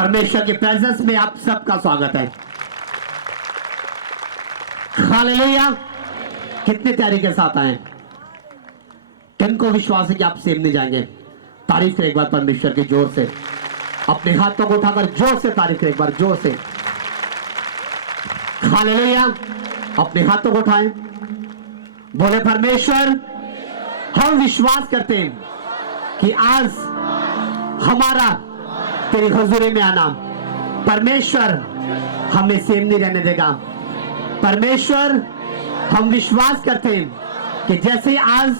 परमेश्वर के प्रेजेंस में आप सबका स्वागत है। हालेलुया। कितने तैयारी के साथ आए? किनको विश्वास है कि आप सेम नहीं जाएंगे? तारीफ करें एक बार परमेश्वर की जोर से। अपने हाथों को उठाकर जोर से तारीफ करें एक बार, जोर से। हालेलुया। अपने हाथों को उठाएं, बोले परमेश्वर हम विश्वास करते हैं कि आज हमारा तेरी हुजूरी में आना परमेश्वर हमें सेम नहीं रहने देगा। परमेश्वर हम विश्वास करते हैं कि जैसे आज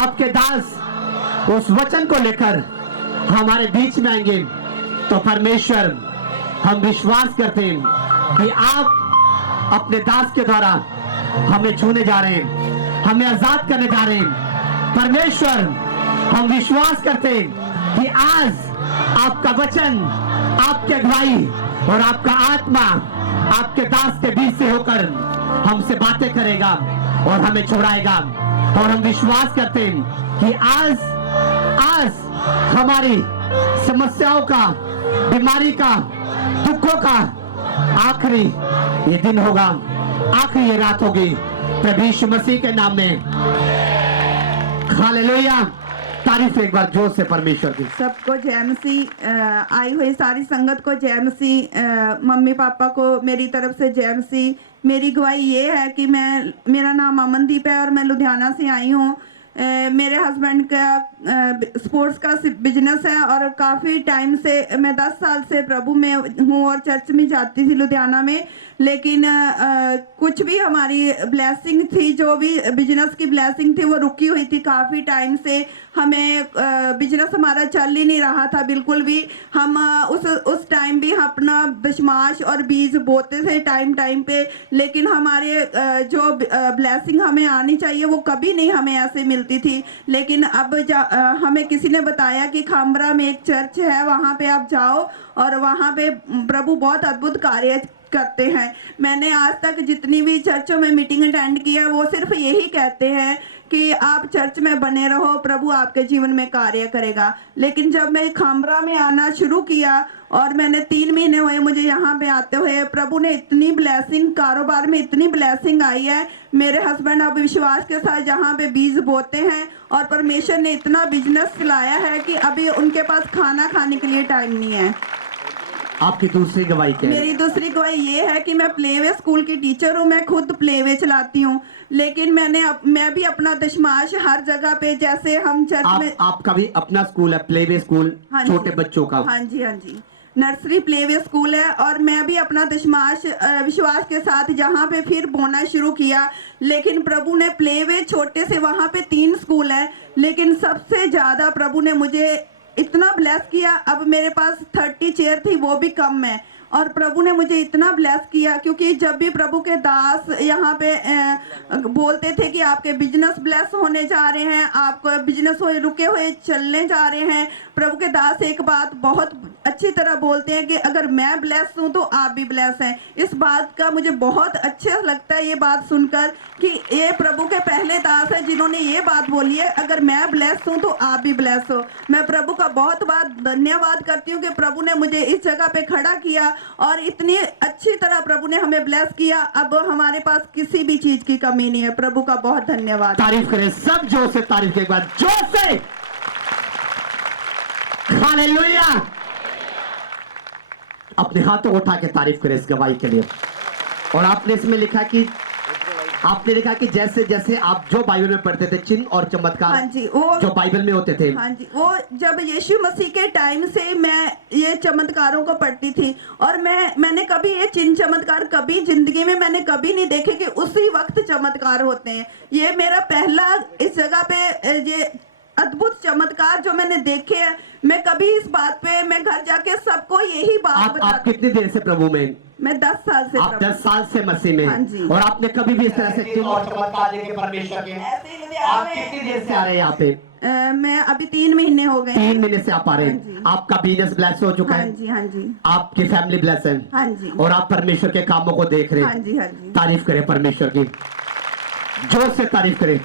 आपके दास उस वचन को लेकर हमारे बीच में आएंगे, तो परमेश्वर हम विश्वास करते हैं कि आप अपने दास के द्वारा हमें छूने जा रहे हैं, हमें आजाद करने जा रहे हैं। परमेश्वर हम विश्वास करते हैं कि आज आपका वचन, आपकी अगुवाई और आपका आत्मा आपके दास के बीच से होकर हमसे बातें करेगा और हमें छुड़ाएगा। और हम विश्वास करते हैं कि आज हमारी समस्याओं का, बीमारी का, दुखों का आखिरी ये दिन होगा, आखिरी ये रात होगी, प्रभु यीशु मसीह के नाम में। हालेलुया। तारीफ एक बार जोर से परमेश्वर की। सबको जय मसीह। आई हुई सारी संगत को जय मसीह। मम्मी पापा को मेरी तरफ से जय मसीह। मेरी गवाही ये है कि मेरा नाम अमनदीप है और मैं लुधियाना से आई हूँ। मेरे हस्बैंड का स्पोर्ट्स का बिजनेस है और काफ़ी टाइम से मैं 10 साल से प्रभु में हूँ और चर्च में जाती थी लुधियाना में। लेकिन कुछ भी हमारी ब्लेसिंग थी, जो भी बिजनेस की ब्लेसिंग थी वो रुकी हुई थी काफ़ी टाइम से। हमें बिजनेस हमारा चल ही नहीं रहा था बिल्कुल भी। हम उस टाइम भी अपना दशमाश और बीज बोते थे टाइम पे, लेकिन हमारे जो ब्लेसिंग हमें आनी चाहिए वो कभी नहीं हमें ऐसे मिलती थी। लेकिन अब हमें किसी ने बताया कि खामरा में एक चर्च है, वहाँ पे आप जाओ और वहाँ पे प्रभु बहुत अद्भुत कार्य करते हैं। मैंने आज तक जितनी भी चर्चों में मीटिंग अटेंड की है वो सिर्फ यही कहते हैं कि आप चर्च में बने रहो, प्रभु आपके जीवन में कार्य करेगा। लेकिन जब मैं खामरा में आना शुरू किया और मैंने 3 महीने हुए मुझे यहाँ पे आते हुए, प्रभु ने इतनी ब्लेसिंग, कारोबार में इतनी ब्लेसिंग आई है। मेरे हस्बैंड अब विश्वास के साथ जहाँ पे बीज बोते हैं और परमेश्वर ने इतना बिजनेस चलाया है कि अभी उनके पास खाना खाने के लिए टाइम नहीं है। आपकी दूसरी गवाही क्या है? मेरी दूसरी गवाही ये है कि मैं प्लेवे स्कूल की टीचर हूँ। मैं खुद प्लेवे चलाती हूँ, लेकिन मैं भी अपना दशमाश हर जगह पे, जैसे हम चर्च में। आपका भी अपना स्कूल है, प्लेवे स्कूल? हाँ, छोटे बच्चों का? हाँ जी। नर्सरी प्लेवे स्कूल है और मैं भी अपना दशमाश विश्वास के साथ जहाँ पे फिर बोना शुरू किया। लेकिन प्रभु ने प्लेवे छोटे से, वहाँ पे 3 स्कूल है, लेकिन सबसे ज़्यादा प्रभु ने मुझे इतना ब्लेस किया। अब मेरे पास 30 चेयर थी, वो भी कम है। और प्रभु ने मुझे इतना ब्लेस किया, क्योंकि जब भी प्रभु के दास यहाँ पे बोलते थे कि आपके बिजनेस ब्लेस होने जा रहे हैं, आपको बिजनेस रुके हुए चलने जा रहे हैं, प्रभु के दास एक बात बहुत अच्छी तरह बोलते हैं कि अगर मैं ब्लेस हूँ तो आप भी ब्लेस हैं। इस बात का मुझे बहुत अच्छा लगता है ये बात सुनकर कि ये प्रभु के पहले दास है जिन्होंने ये बात बोली है, अगर मैं ब्लेस हूँ तो आप भी ब्लेस हो। मैं प्रभु का बहुत धन्यवाद करती हूँ कि प्रभु ने मुझे इस जगह पे खड़ा किया और इतनी अच्छी तरह प्रभु ने हमें ब्लेस किया। अब हमारे पास किसी भी चीज की कमी नहीं है। प्रभु का बहुत धन्यवाद। तारीफ करें सब जोर से, तारीफ के बाद जोर से। हालेलुया। अपने हाथों को उठा के तारीफ करें इस गवाही के लिए। और आपने इसमें लिखा कि कि जैसे जैसे आप जो बाइबल में पढ़ते थे चिन्ह और चमत्कार, हाँ जी, वो जो बाइबल में होते थे, हाँ जी, वो जब यीशु मसीह के टाइम से मैं ये चमत्कारों को पढ़ती थी और मैंने कभी ये चिन्ह चमत्कार कभी जिंदगी में मैंने कभी नहीं देखे कि उसी वक्त चमत्कार होते हैं। ये मेरा पहला इस जगह पे ये अद्भुत चमत्कार जो मैंने देखे हैं। मैं कभी इस बात पे, मैं घर जाके सबको यही बात आप कितनी देर से प्रभु में? मैं 10 साल से। आप 10 साल से मसीह में? हाँ जी। और आपने कभी भी इस तरह से चिन्ह और चमत्कार देखे परमेश्वर के? आप कितनी देर से आ रहे हैं यहाँ पे? मैं अभी 3 महीने हो गए। 3 महीने से आप आ रहे हैं। आपका बिजनेस ब्लेस हो चुका है? हाँ जी। आपकी फैमिली ब्लेस है? हाँ जी। और आप परमेश्वर के कामों को देख रहे हैं? हाँ जी। तारीफ करें परमेश्वर की, जोर से तारीफ करें।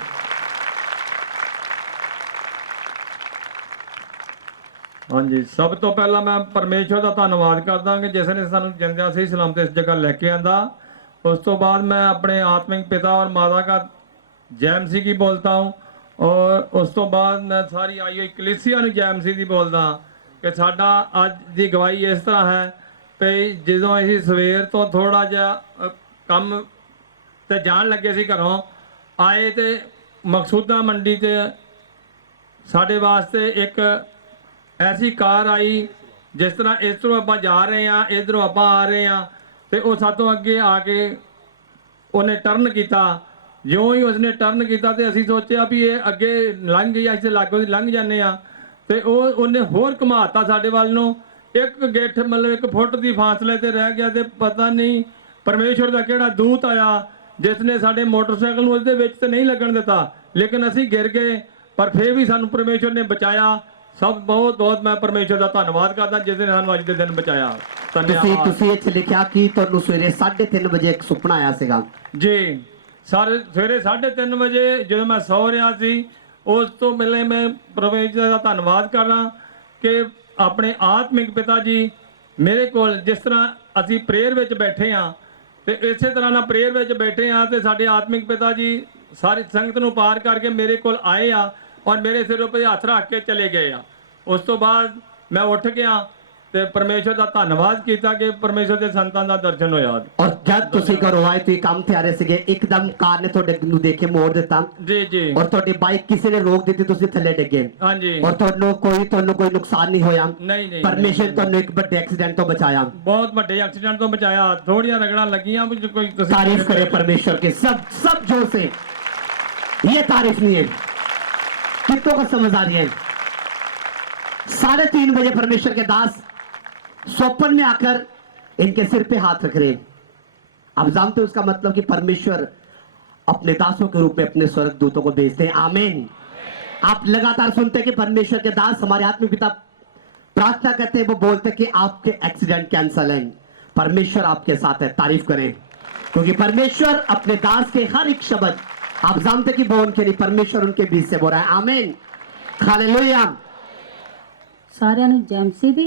ਹਾਂਜੀ, ਸਭ ਤੋਂ ਪਹਿਲਾਂ ਮੈਂ ਪਰਮੇਸ਼ਵਰ ਦਾ ਧੰਨਵਾਦ ਕਰਦਾ ਕਿ ਜਿਸ ਨੇ ਸਾਨੂੰ ਜਿੰਦਿਆਂ ਸਹੀ ਸਲਾਮਤ ਇਸ ਜਗ੍ਹਾ ਲੈ ਕੇ ਆਂਦਾ। ਉਸ ਤੋਂ बाद मैं अपने आत्मिक पिता और माता का जय मसीह की बोलता हूँ, और उस तो बाद मैं सारी आई हुई कलीसिया ਨੂੰ ਜੈ ਮਸੀਹ ਦੀ ਬੋਲਦਾ ਕਿ ਸਾਡਾ ਅੱਜ ਦੀ ਗਵਾਹੀ ਇਸ ਤਰ੍ਹਾਂ ਹੈ ਕਿ ਜਦੋਂ ਅਸੀਂ ਸਵੇਰ ਤੋਂ ਥੋੜਾ ਜਿਹਾ ਕੰਮ ਤੇ ਜਾਣ ਲੱਗੇ ਸੀ ਘਰੋਂ ਆਏ ਤੇ ਮਕਸੂਦਾ ਮੰਡੀ ਤੇ ਸਾਡੇ ਵਾਸਤੇ ਇੱਕ ਐਸੀ ਕਾਰ ਆਈ ਜਿਸ ਤਰ੍ਹਾਂ ਇਸ ਤਰ੍ਹਾਂ ਆਪਾਂ ਜਾ ਰਹੇ ਹਾਂ, ਇਧਰੋਂ ਆਪਾਂ ਆ ਰਹੇ ਹਾਂ ਤੇ ਉਹ ਸਾਤੋਂ ਅੱਗੇ ਆ ਕੇ ਉਹਨੇ ਟਰਨ ਕੀਤਾ। ਜਿਉਂ ਹੀ ਉਸਨੇ ਟਰਨ ਕੀਤਾ ਤੇ ਅਸੀਂ ਸੋਚਿਆ ਵੀ ਇਹ ਅੱਗੇ ਲੰਘ ਗਈ, ਅਸੀਂ ਲਾਗੋਂ ਦੀ ਲੰਘ ਜਾਂਦੇ ਆ ਤੇ ਉਹਨੇ ਹੋਰ ਘੁਮਾਤਾ ਸਾਡੇ ਵੱਲ ਨੂੰ। ਇੱਕ ਗਿੱਠ ਮਤਲਬ 1 ਫੁੱਟ ਦੀ ਫਾਸਲੇ ਤੇ ਰਹਿ ਗਿਆ ਤੇ ਪਤਾ ਨਹੀਂ ਪਰਮੇਸ਼ਵਰ ਦਾ ਕਿਹੜਾ ਦੂਤ ਆਇਆ ਜਿਸ ਨੇ ਸਾਡੇ ਮੋਟਰਸਾਈਕਲ ਨੂੰ ਉਸਦੇ ਵਿੱਚ ਤੇ ਨਹੀਂ ਲੱਗਣ ਦਿੱਤਾ, ਲੇਕਿਨ ਅਸੀਂ ਗਿਰ ਗਏ ਪਰ ਫਿਰ ਵੀ ਸਾਨੂੰ ਪਰਮੇਸ਼ਵਰ ਨੇ ਬਚਾਇਆ। ਸਭ ਬਹੁਤ ਬਹੁਤ ਮੈਂ ਪਰਮੇਸ਼ਵਰ ਦਾ ਧੰਨਵਾਦ ਕਰਦਾ ਜਿਸ ਨੇ ਸਾਨੂੰ ਅੱਜ ਦੇ ਦਿਨ ਬਚਾਇਆ। ਧੰਨਵਾਦ। ਤੁਸੀਂ ਇੱਥੇ ਲਿਖਿਆ ਕਿ ਤੁਹਾਨੂੰ ਸਵੇਰੇ 3:30 ਵਜੇ ਇੱਕ ਸੁਪਨਾ ਆਇਆ ਸੀਗਾ ਜੀ। ਸਵੇਰੇ 3:30 ਵਜੇ ਜਦੋਂ ਮੈਂ ਸੌ ਰਿਹਾ ਸੀ ਉਸ ਤੋਂ ਪਹਿਲੇ ਮੈਂ ਪਰਮੇਸ਼ਵਰ ਦਾ ਧੰਨਵਾਦ ਕਰਦਾ ਕਿ ਆਪਣੇ ਆਤਮਿਕ ਪਿਤਾ ਜੀ ਮੇਰੇ ਕੋਲ ਜਿਸ ਤਰ੍ਹਾਂ ਅਸੀਂ ਪ੍ਰੇਅਰ ਵਿੱਚ ਬੈਠੇ ਹਾਂ ਤੇ ਇਸੇ ਤਰ੍ਹਾਂ ਨਾਲ ਪ੍ਰੇਅਰ ਵਿੱਚ ਬੈਠੇ ਹਾਂ ਤੇ ਸਾਡੇ ਆਤਮਿਕ ਪਿਤਾ ਜੀ ਸਾਰੀ ਸੰਗਤ ਨੂੰ ਪਾਰ ਕਰਕੇ ਮੇਰੇ ਕੋਲ ਆਏ ਆ ਔਰ ਮੇਰੇ ਸਿਰ ਉੱਤੇ ਹੱਥ ਰੱਖ ਕੇ ਚਲੇ ਗਏ ਆ। ਉਸ ਤੋਂ ਬਾਅਦ ਮੈਂ ਉੱਠ ਗਿਆ ਤੇ ਪਰਮੇਸ਼ਵਰ ਦਾ ਧੰਨਵਾਦ ਕੀਤਾ ਕਿ ਪਰਮੇਸ਼ਵਰ ਦੇ ਸੰਤਾਂ ਦਾ ਦਰਸ਼ਨ ਹੋਇਆ। ਔਰ ਜਦ ਤੁਸੀਂ ਘਰੋਂ ਆਏ ਤੁਸੀਂ ਕੰਮ ਤੇ ਆ ਰਹੇ ਸੀਗੇ, ਇੱਕਦਮ ਕਾਰ ਨੇ ਤੁਹਾਡੇ ਨੂੰ ਦੇਖ ਕੇ ਮੋੜ ਦਿੱਤਾ ਜੀ ਜੀ, ਔਰ ਤੁਹਾਡੀ ਬਾਈਕ ਕਿਸੇ ਨੇ ਰੋਕ ਦਿੱਤੀ, ਤੁਸੀਂ ਥੱਲੇ ਡਿੱਗੇ ਹਾਂਜੀ, ਔਰ ਤੁਹਾਨੂੰ ਕੋਈ ਨੁਕਸਾਨ ਨਹੀਂ ਹੋਇਆ। ਨਹੀਂ ਪਰਮੇਸ਼ਵਰ ਤੁਹਾਨੂੰ ਇੱਕ ਵੱਡੇ ਐਕਸੀਡੈਂਟ ਤੋਂ ਬਚਾਇਆ। ਬਹੁਤ ਵੱਡੇ ਐਕਸੀਡੈਂਟ ਤੋਂ ਬਚਾਇਆ। ਥੋੜੀਆਂ ਰਗੜਾਂ ਲੱਗੀਆਂ ਕੁਝ ਕੋਈ तारीफ करे परमेश्वर की सब जोर से। ये तारीफ नहीं है, कितनों को समझ आ रही है? 3:30 बजे परमेश्वर के दास स्वप्न में आकर इनके सिर पे हाथ रख रहे हैं। आप जानते हो उसका मतलब कि परमेश्वर अपने दासों के रूप में अपने स्वर्गदूतों को भेजते हैं। आमीन। आप लगातार सुनते हैं कि परमेश्वर के दास हमारे आत्मिक पिता प्रार्थना करते हैं, वो बोलते हैं कि आपके एक्सीडेंट कैंसल हैं, परमेश्वर आपके साथ है। तारीफ करें क्योंकि परमेश्वर अपने दास के हर एक शब्द आप जानते कि वो उनके नहीं, परमेश्वर उनके बीच से बोल रहा है। आमीन, हालेलुया। ਸਾਰਿਆਂ ਨੂੰ ਜੈ ਮਸੀਹ ਦੀ,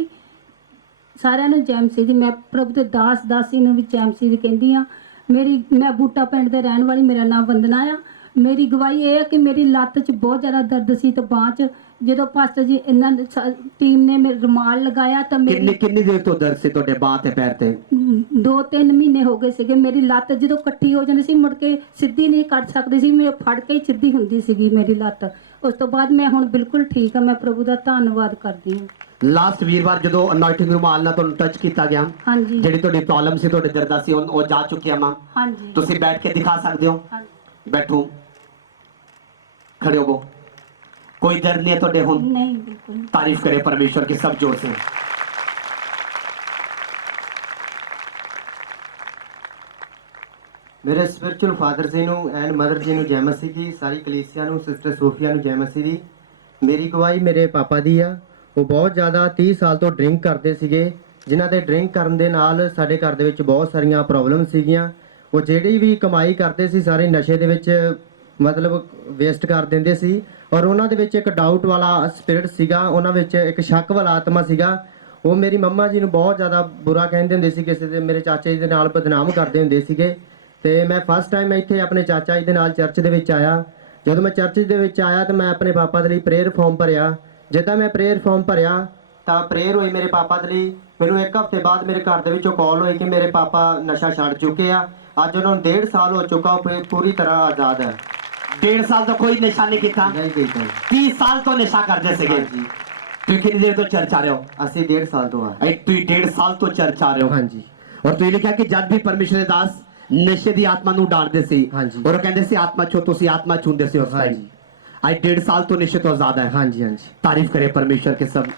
ਸਾਰਿਆਂ ਨੂੰ ਜੈ ਮਸੀਹ ਦੀ। ਮੈਂ ਪ੍ਰਭੂ ਦੇ ਦਾਸ ਦਾਸੀ ਨੂੰ ਵੀ ਜੈ ਮਸੀਹ ਦੀ ਕਹਿੰਦੀ ਆ। ਮੈਂ ਬੂਟਾ ਪਿੰਡ ਦੇ ਰਹਿਣ ਵਾਲੀ, ਮੇਰਾ ਨਾਮ ਵੰਦਨਾ ਆ। ਮੇਰੀ ਗਵਾਹੀ ਇਹ ਹੈ ਕਿ ਮੇਰੀ ਲੱਤ 'ਚ ਬਹੁਤ ਜ਼ਿਆਦਾ ਦਰਦ ਸੀ ਤੇ ਬਾਂਹ 'ਚ ਜਦੋਂ ਪਾਸਟਰ ਜੀ ਇਹਨਾਂ ਟੀਮ ਨੇ ਮੇਰੇ ਰੁਮਾਲ ਲਗਾਇਆ ਤਾਂ ਮੇਰੀ ਕਿੰਨੀ ਦੇਰ ਤੋਂ ਦਰਦ ਸੀ ਤੁਹਾਡੇ ਬਾਹ ਤੇ ਪੈਰ ਤੇ? 2-3 ਮਹੀਨੇ ਹੋ ਗਏ ਸੀਗੇ। ਮੇਰੀ ਲੱਤ ਜਦੋਂ ਇਕੱਠੀ ਹੋ ਜਾਂਦੀ ਸੀ ਮੁੜ ਕੇ ਸਿੱਧੀ ਨਹੀਂ ਕਰ ਸਕਦੀ ਸੀ, ਮੈਂ ਫੜ ਕੇ ਹੀ ਸਿੱਧੀ ਹੁੰਦੀ ਸੀਗੀ ਮੇਰੀ ਲੱਤ। ਉਸ ਤੋਂ ਬਾਅਦ ਮੈਂ ਹੁਣ ਬਿਲਕੁਲ ਠੀਕ ਹਾਂ। ਮੈਂ ਪ੍ਰਭੂ ਦਾ ਧੰਨਵਾਦ ਕਰਦੀ ਹਾਂ। ਲਾਸਟ ਵੀਰਵਾਰ ਜਦੋਂ ਅਨਾਇੰਟਿੰਗ ਰੁਮਾਲ ਨਾਲ ਤੁਹਾਨੂੰ ਟੱਚ ਕੀਤਾ ਗਿਆ, ਹਾਂਜੀ ਜਿਹੜੀ ਤੁਹਾਡੀ ਪ੍ਰੋਬਲਮ ਸੀ, ਤੁਹਾਡੇ ਦਰਦਾਂ ਸੀ, ਉਹ ਜਾ ਚੁੱਕਿਆ ਮਾਂ। ਹਾਂਜੀ ਤੁਸੀਂ ਬੈਠ ਕੇ ਦਿਖਾ ਸਕਦੇ ਹੋ। ਹਾਂਜੀ। बैठो, खड़े हो। कोई दर्द नहीं है ਤੁਹਾਡੇ ਹੁਣ? नहीं बिल्कुल। तारीफ करे परमेश्वर की सब जोर से। ਮੇਰੇ ਸਪਿਰਚੁਅਲ ਫਾਦਰ ਜੀ ਨੂੰ ਐਂਡ ਮਦਰ ਜੀ ਨੂੰ ਜੈ ਮਸੀਹ ਦੀ, ਸਾਰੀ ਕਲੀਸਿਆ ਨੂੰ, ਸਿਸਟਰ ਸੋਫੀਆ ਨੂੰ ਜੈ ਮਸੀਹ ਦੀ। ਮੇਰੀ ਗਵਾਹੀ ਮੇਰੇ ਪਾਪਾ ਦੀ ਆ। ਉਹ ਬਹੁਤ ਜ਼ਿਆਦਾ 30 ਸਾਲ ਤੋਂ ਡਰਿੰਕ ਕਰਦੇ ਸੀਗੇ, ਜਿਨ੍ਹਾਂ ਦੇ ਡਰਿੰਕ ਕਰਨ ਦੇ ਨਾਲ ਸਾਡੇ ਘਰ ਦੇ ਵਿੱਚ ਬਹੁਤ ਸਾਰੀਆਂ ਪ੍ਰੋਬਲਮ ਸੀਗੀਆਂ। ਉਹ ਜਿਹੜੀ ਵੀ ਕਮਾਈ ਕਰਦੇ ਸੀ ਸਾਰੇ ਨਸ਼ੇ ਦੇ ਵਿੱਚ ਮਤਲਬ ਵੇਸਟ ਕਰ ਦਿੰਦੇ ਸੀ। ਔਰ ਉਹਨਾਂ ਦੇ ਵਿੱਚ ਇੱਕ ਡਾਊਟ ਵਾਲਾ ਸਪਿਰਿਟ ਸੀਗਾ, ਉਹਨਾਂ ਵਿੱਚ ਇੱਕ ਸ਼ੱਕ ਵਾਲਾ ਆਤਮਾ ਸੀਗਾ। ਉਹ ਮੇਰੀ ਮੰਮਾ ਜੀ ਨੂੰ ਬਹੁਤ ਜ਼ਿਆਦਾ ਬੁਰਾ ਕਹਿੰਦੇ ਹੁੰਦੇ ਸੀ, ਕਿਸੇ ਦੇ ਮੇਰੇ ਚਾਚਾ ਜੀ ਦੇ ਨਾਲ ਬਦਨਾਮ ਕਰਦੇ ਹੁੰਦੇ ਸੀਗੇ। ਤੇ ਮੈਂ ਫਸਟ ਟਾਈਮ ਇੱਥੇ ਆਪਣੇ ਚਾਚਾ ਜੀ ਦੇ ਨਾਲ ਚਰਚ ਦੇ ਵਿੱਚ ਆਇਆ। ਜਦੋਂ ਮੈਂ ਚਰਚ ਦੇ ਵਿੱਚ ਆਇਆ ਤਾਂ ਮੈਂ ਆਪਣੇ ਪਾਪਾ ਦੇ ਲਈ ਪ੍ਰੇਅਰ ਫਾਰਮ ਭਰਿਆ। ਜਿੱਦਾਂ ਮੈਂ ਪ੍ਰੇਅਰ ਫਾਰਮ ਭਰਿਆ ਤਾਂ ਪ੍ਰੇਅਰ ਹੋਈ ਮੇਰੇ ਪਾਪਾ ਦੇ ਲਈ। ਮੈਨੂੰ 1 ਹਫ਼ਤੇ ਬਾਅਦ ਮੇਰੇ ਘਰ ਦੇ ਵਿੱਚੋਂ ਕਾਲ ਹੋਈ ਕਿ ਮੇਰੇ ਪਾਪਾ ਨਸ਼ਾ ਛੱਡ ਚੁੱਕੇ ਆ। ਅੱਜ ਉਹਨਾਂ ਨੂੰ 1.5 ਸਾਲ ਹੋ ਚੁੱਕਾ, ਉਹ ਪੂਰੀ ਤਰ੍ਹਾਂ ਆਜ਼ਾਦ ਹੈ। 1.5 ਸਾਲ ਤੋਂ ਕੋਈ ਨਸ਼ਾ ਨਹੀਂ ਕੀਤਾ? ਨਹੀਂ ਕੀਤਾ। 30 ਸਾਲ ਤੋਂ ਨਸ਼ਾ ਕਰਦੇ ਸੀਗੇ। ਹਾਂਜੀ। ਤੁਸੀਂ ਕਿੰਨੀ ਦੇਰ ਤੋਂ ਚਰਚ ਆ ਰਹੇ ਹੋ? ਅਸੀਂ 1.5 ਸਾਲ ਤੋਂ ਆ। ਤੁਸੀਂ 1.5 ਸਾਲ ਤੋਂ ਚਰਚ ਆ ਰਹੇ ਹੋ? ਹਾਂਜੀ। ਔਰ ਤੁਸੀਂ ਲਿਖਿਆ ਕਿ ਜਦ ਵੀ ਪਰਮੇਸ਼ਰ ਦੇ ਦਾਸ ਨਸ਼ੇ ਦੀ ਆਤਮਾ ਨੂੰ ਡਾਂਟਦੇ ਸੀ ਹਾਂਜੀ। ਔਰ ਉਹ ਕਹਿੰਦੇ ਸੀ ਆਤਮਾ ਛੋ, ਤੁਸੀਂ ਆਤਮਾ ਛੂੰਦੇ ਸੀ ਉਸ ਟਾਈਮ। ਹਾਂਜੀ। ਅੱਜ 1.5 ਸਾਲ ਤੋਂ ਨਸ਼ੇ ਤੋਂ ਆਜ਼ਾਦ ਹੈ। ਹਾਂਜੀ ਹਾਂਜੀ। तारीफ करे परमेश्वर के सब।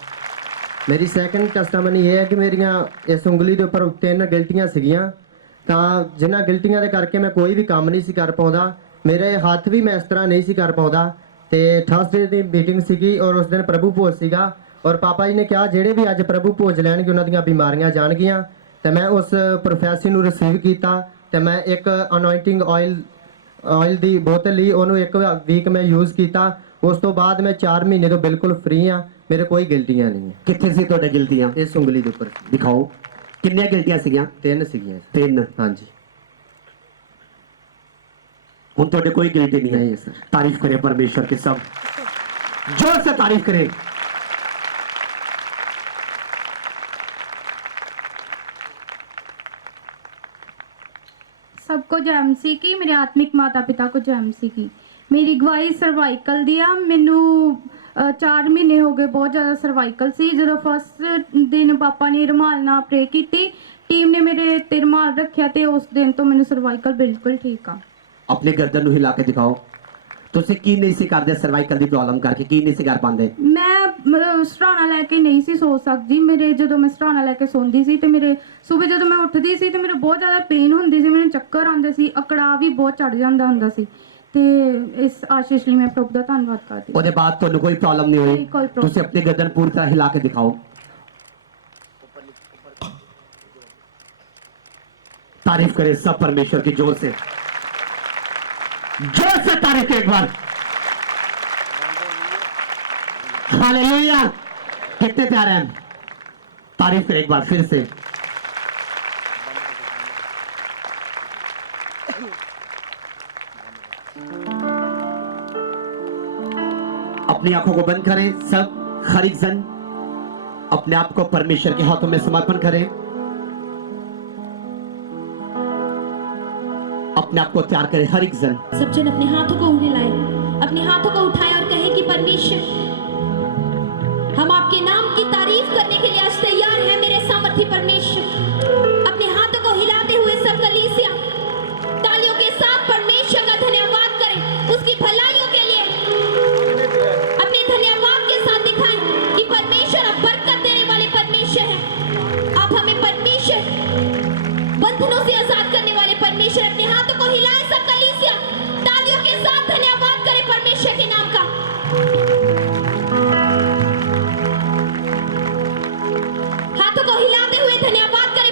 ਮੇਰੀ ਸੈਕੰਡ ਟੈਸਟਾਮਨੀ ਇਹ ਹੈ ਕਿ ਮੇਰੀਆਂ ਇਸ ਉਂਗਲੀ ਦੇ ਉੱਪਰ 3 ਗਿਲਟੀਆਂ ਸੀਗੀਆਂ, ਤਾਂ ਜਿਨ੍ਹਾਂ ਗਿਲਟੀਆਂ ਦੇ ਕਰਕੇ ਮੈਂ ਕੋਈ ਵੀ ਕੰਮ ਨਹੀਂ ਸੀ ਕਰ ਪਾਉਂਦਾ। ਮੇਰੇ ਹੱਥ ਵੀ ਮੈਂ ਇਸ ਤਰ੍ਹਾਂ ਨਹੀਂ ਸੀ ਕਰ ਪਾਉਂਦਾ। ਤੇ ਥਰਸਡੇ ਦੀ ਮੀਟਿੰਗ ਸੀਗੀ ਔਰ ਉਸ ਦਿਨ ਪ੍ਰਭੂ ਭੋਜ ਸੀਗਾ ਔਰ ਪਾਪਾ ਜੀ ਨੇ ਕਿਹਾ ਜਿਹੜੇ ਵੀ ਅੱਜ ਪ੍ਰਭੂ ਭੋਜ ਲੈਣਗੇ ਉਹਨਾਂ ਦੀਆਂ ਬਿਮਾਰੀਆਂ ਜਾਣਗੀਆਂ। ਤੇ ਮੈਂ ਉਸ ਪ੍ਰੋਫੈਸਰ ਨੂੰ ਰਿਸੀਵ ਕੀਤਾ ਤੇ ਮੈਂ ਇੱਕ ਅਨੋਇੰਟਿੰਗ ਆਇਲ ਦੀ ਬੋਤਲ ਲਈ, ਉਹਨੂੰ 1 ਵੀਕ ਮੈਂ ਯੂਜ਼ ਕੀਤਾ। ਉਸ ਤੋਂ ਬਾਅਦ ਮੈਂ 4 ਮਹੀਨੇ ਤੋਂ ਬਿਲਕੁਲ ਫ੍ਰੀ ਹਾਂ। ਮੇਰੇ ਕੋਈ ਗਿਲਟੀਆਂ ਨਹੀਂ ਹੈ। ਕਿੱਥੇ ਸੀ ਤੁਹਾਡੇ ਗਿਲਟੀਆਂ? ਇਸ ਉਂਗਲੀ ਦੇ ਉੱਪਰ ਸੀ। ਦਿਖਾਓ ਕਿੰਨੀਆਂ ਗਿਲਟੀਆਂ ਸੀਗੀਆਂ? 3 ਸੀਗੀਆਂ। 3। ਹਾਂਜੀ ਹੁਣ ਤੁਹਾਡੇ कोई गिल्टी नहीं नहीं है है, सर। तारीफ करें परमेश्वर की, सब जोर से तारीफ करें। सबको जय मसीह की, मेरे आत्मिक माता पिता को जय मसीह की। मेरी गवाही ਸਰਵਾਈਕਲ ਦੀ ਆ। ਮੈਨੂੰ 4 ਮਹੀਨੇ ਹੋ ਗਏ ਬਹੁਤ ਜ਼ਿਆਦਾ ਸਰਵਾਈਕਲ ਸੀ। ਜਦੋਂ ਫਸਟ ਦਿਨ ਪਾਪਾ ਨੇ ਰੁਮਾਲ ਨਾਲ ਪ੍ਰੇ ਕੀਤੀ, ਟੀਮ ਨੇ ਮੇਰੇ ਤੇ ਰੁਮਾਲ ਰੱਖਿਆ ਤੇ ਉਸ ਦਿਨ ਤੋਂ ਮੈਨੂੰ ਸਰਵਾਈਕਲ ਬਿਲਕੁਲ ਠੀਕ ਆ। अपने गर्दन ਨੂੰ ਹਿਲਾ ਕੇ ਦਿਖਾਓ। ਤੁਸੀਂ ਕੀ ਨਹੀਂ ਸੀ ਕਰਦੇ ਸਰਵਾਈਕਲ ਦੀ ਪ੍ਰੋਬਲਮ ਕਰਕੇ? ਕੀ ਨਹੀਂ ਸੀ ਕਰ ਪਾਉਂਦੇ? ਮੈਂ ਸਰਾਣਾ ਲੈ ਕੇ ਨਹੀਂ ਸੀ ਸੋ ਸਕਦੀ। ਮੇਰੇ ਜਦੋਂ ਮੈਂ ਸਰਾਣਾ ਲੈ ਕੇ ਸੌਂਦੀ ਸੀ ਤੇ ਮੇਰੇ ਸਵੇਰ ਜਦੋਂ ਮੈਂ ਉੱਠਦੀ ਸੀ ਤੇ ਮੇਰੇ ਬਹੁਤ ਜ਼ਿਆਦਾ ਪੇਨ ਹੁੰਦੀ ਸੀ, ਮੈਨੂੰ ਚੱਕਰ ਆਉਂਦੇ ਸੀ, ਅਕੜਾ ਵੀ ਬਹੁਤ ਚੜ ਜਾਂਦਾ ਹੁੰਦਾ ਸੀ। ਤੇ ਇਸ ਆਸ਼ੀਸ਼ ਲਈ ਮੈਂ ਪ੍ਰਭੂ ਦਾ ਧੰਨਵਾਦ ਕਰਦੀ ਹਾਂ। ਉਹਦੇ ਬਾਅਦ ਤੁਹਾਨੂੰ ਕੋਈ ਪ੍ਰੋਬਲਮ ਨਹੀਂ ਨਹੀਂ, ਹੋਈ? ਕੋਈ problem ਤੁਸੀਂ ਆਪਣੀ गर्दन पूरी तरह हिला के दिखाओ। तारीफ करें सब परमेश्वर की, जोर से तारीफ करें एक बार। हालेलुया, कितने प्यारे हैं। तारीफ करें एक बार फिर से। अपनी आंखों को बंद करें सब। हर एक जन अपने आप को परमेश्वर के हाथों में समर्पण करें। अपने आप को तैयार करें हर एक जन। सब जन अपने हाथों को हिलाए, अपने हाथों को उठाए और कहें कि परमेश्वर, हम आपके नाम की तारीफ करने के लिए आज तैयार हैं मेरे सामर्थी परमेश्वर। अपने हाथों को हिलाते हुए सब कलीसिया तालियों के साथ परमेश्वर का धन्यवाद करें उसकी भलाइयों के लिए। अपने धन्यवाद के साथ दिखाएं कि परमेश्वर आप बरकत देने वाले परमेश्वर हैं। आप हमें परमेश्वर बंधनों से आजाद करने वाले परमेश्वर। अपने हाथों को हिलाएं सब कलीसिया, तालियों के साथ धन्यवाद करें परमेश्वर के नाम का। हाथों को हिलाते हुए धन्यवाद करें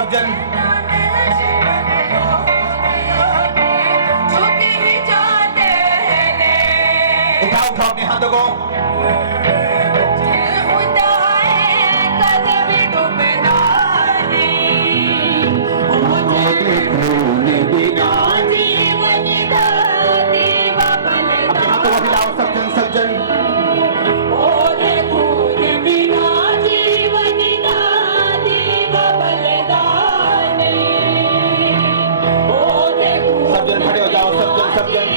सब जन। उठाओ उठाओ अपने हाथों को। अपने हाथों को हिलाओ सब जन सब जन। सब जन खड़े हो जाओ सब जन सब जन।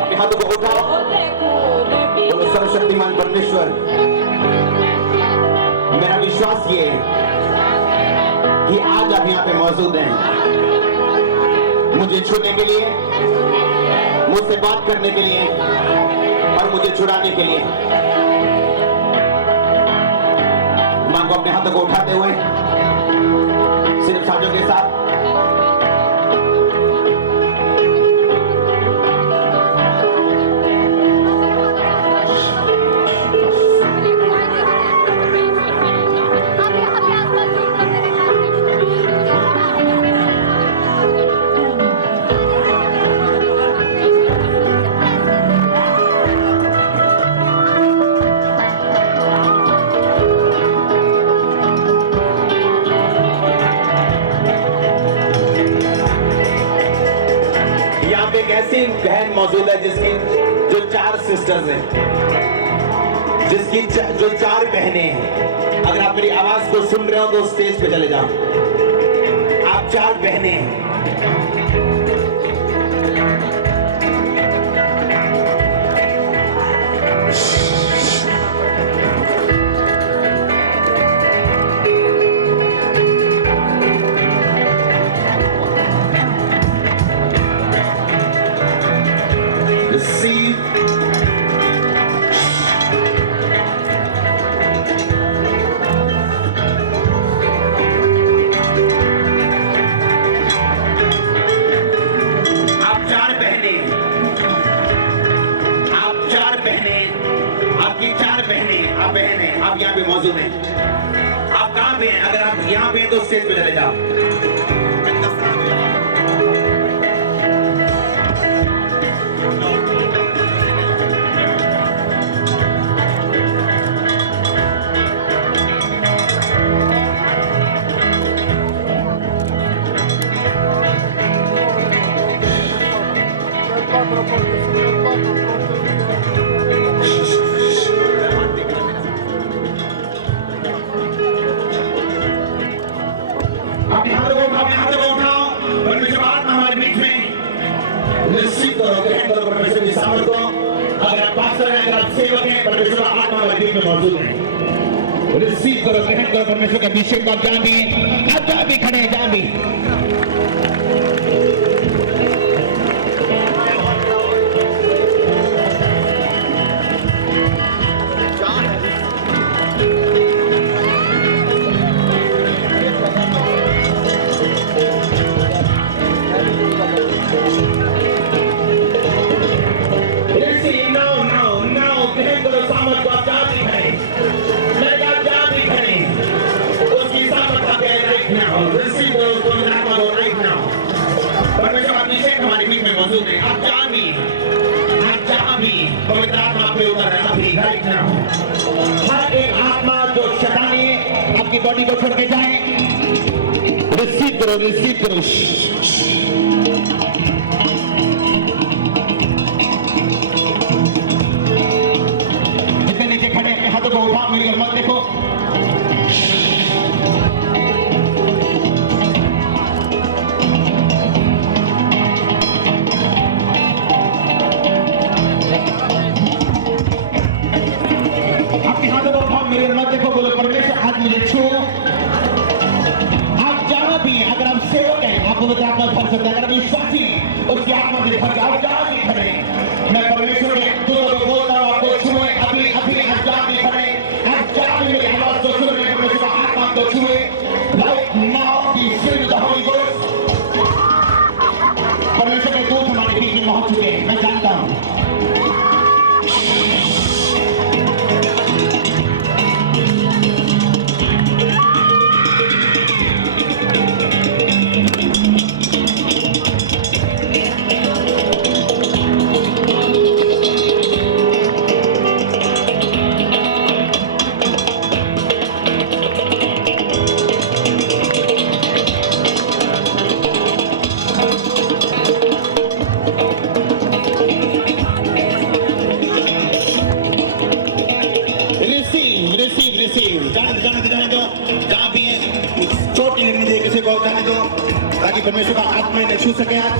अपने हाथों को उठाओ। बोलो सर्वशक्तिमान परमेश्वर, मेरा विश्वास ये है कि आज आप यहाँ पे मौजूद हैं मुझे छूने के लिए, मुझसे बात करने के लिए और मुझे छुड़ाने के लिए। मां को अपने हाथों को उठाते हुए सिर्फ साजों के साथ ऐसी बहन मौजूद है जिसकी जो 4 सिस्टर्स हैं, जिसकी जो 4 बहनें हैं। अगर आप मेरी आवाज को सुन रहे हो तो स्टेज पे चले जाओ। आप 4 बहनें हैं। आप यहाँ पे मौजूद हैं। आप कहाँ पे हैं? अगर आप यहाँ पे हैं तो स्टेज पे चले जाओ। अपने हाथों को उठाओ। परमेश्वर आत्मा हमारे बीच में निश्चित करो, ग्रहण करो परमेश्वर की सामर्थ को। अगर आप पास्टर हैं, अगर आप सेवक हैं, परमेश्वर आत्मा हमारे बीच में मौजूद है। रिसीव करो, ग्रहण करो परमेश्वर के अभिषेक को। आप जहां भी खड़े हैं, जहां भी हमारे बीच में मौजूद है। आप जहां भी पवित्र आत्मा पे उतर है, अभी राइट नाउ हर एक आत्मा जो शैतानी है आपकी बॉडी को छोड़ के जाए। रिसीव करो, रिसीव करो। जितने नीचे खड़े अपने हाथों को उठाओ, मेरी मत देखो। मेरे मत देखो, बोलो परमेश्वर आज मुझे छू। आप जहां भी हैं, अगर आप सेवक हैं, आप पवित्र आत्मा भर सकते हैं। अगर विश्वासी उसकी आत्मा से भर जाओ, जहां भी खड़े मैं परमेश्वर के दूतों को बोलता हूं, आपको छुए। अभी अभी आप जहां भी खड़े, आप जहां भी मेरी आवाज को सुन रहे हैं, परमेश्वर आत्मा को छुए। Right now be filled with the Holi ghost. परमेश्वर के दूत हमारे बीच में पहुंच चुके हैं, मैं जानता हूं। हाथ,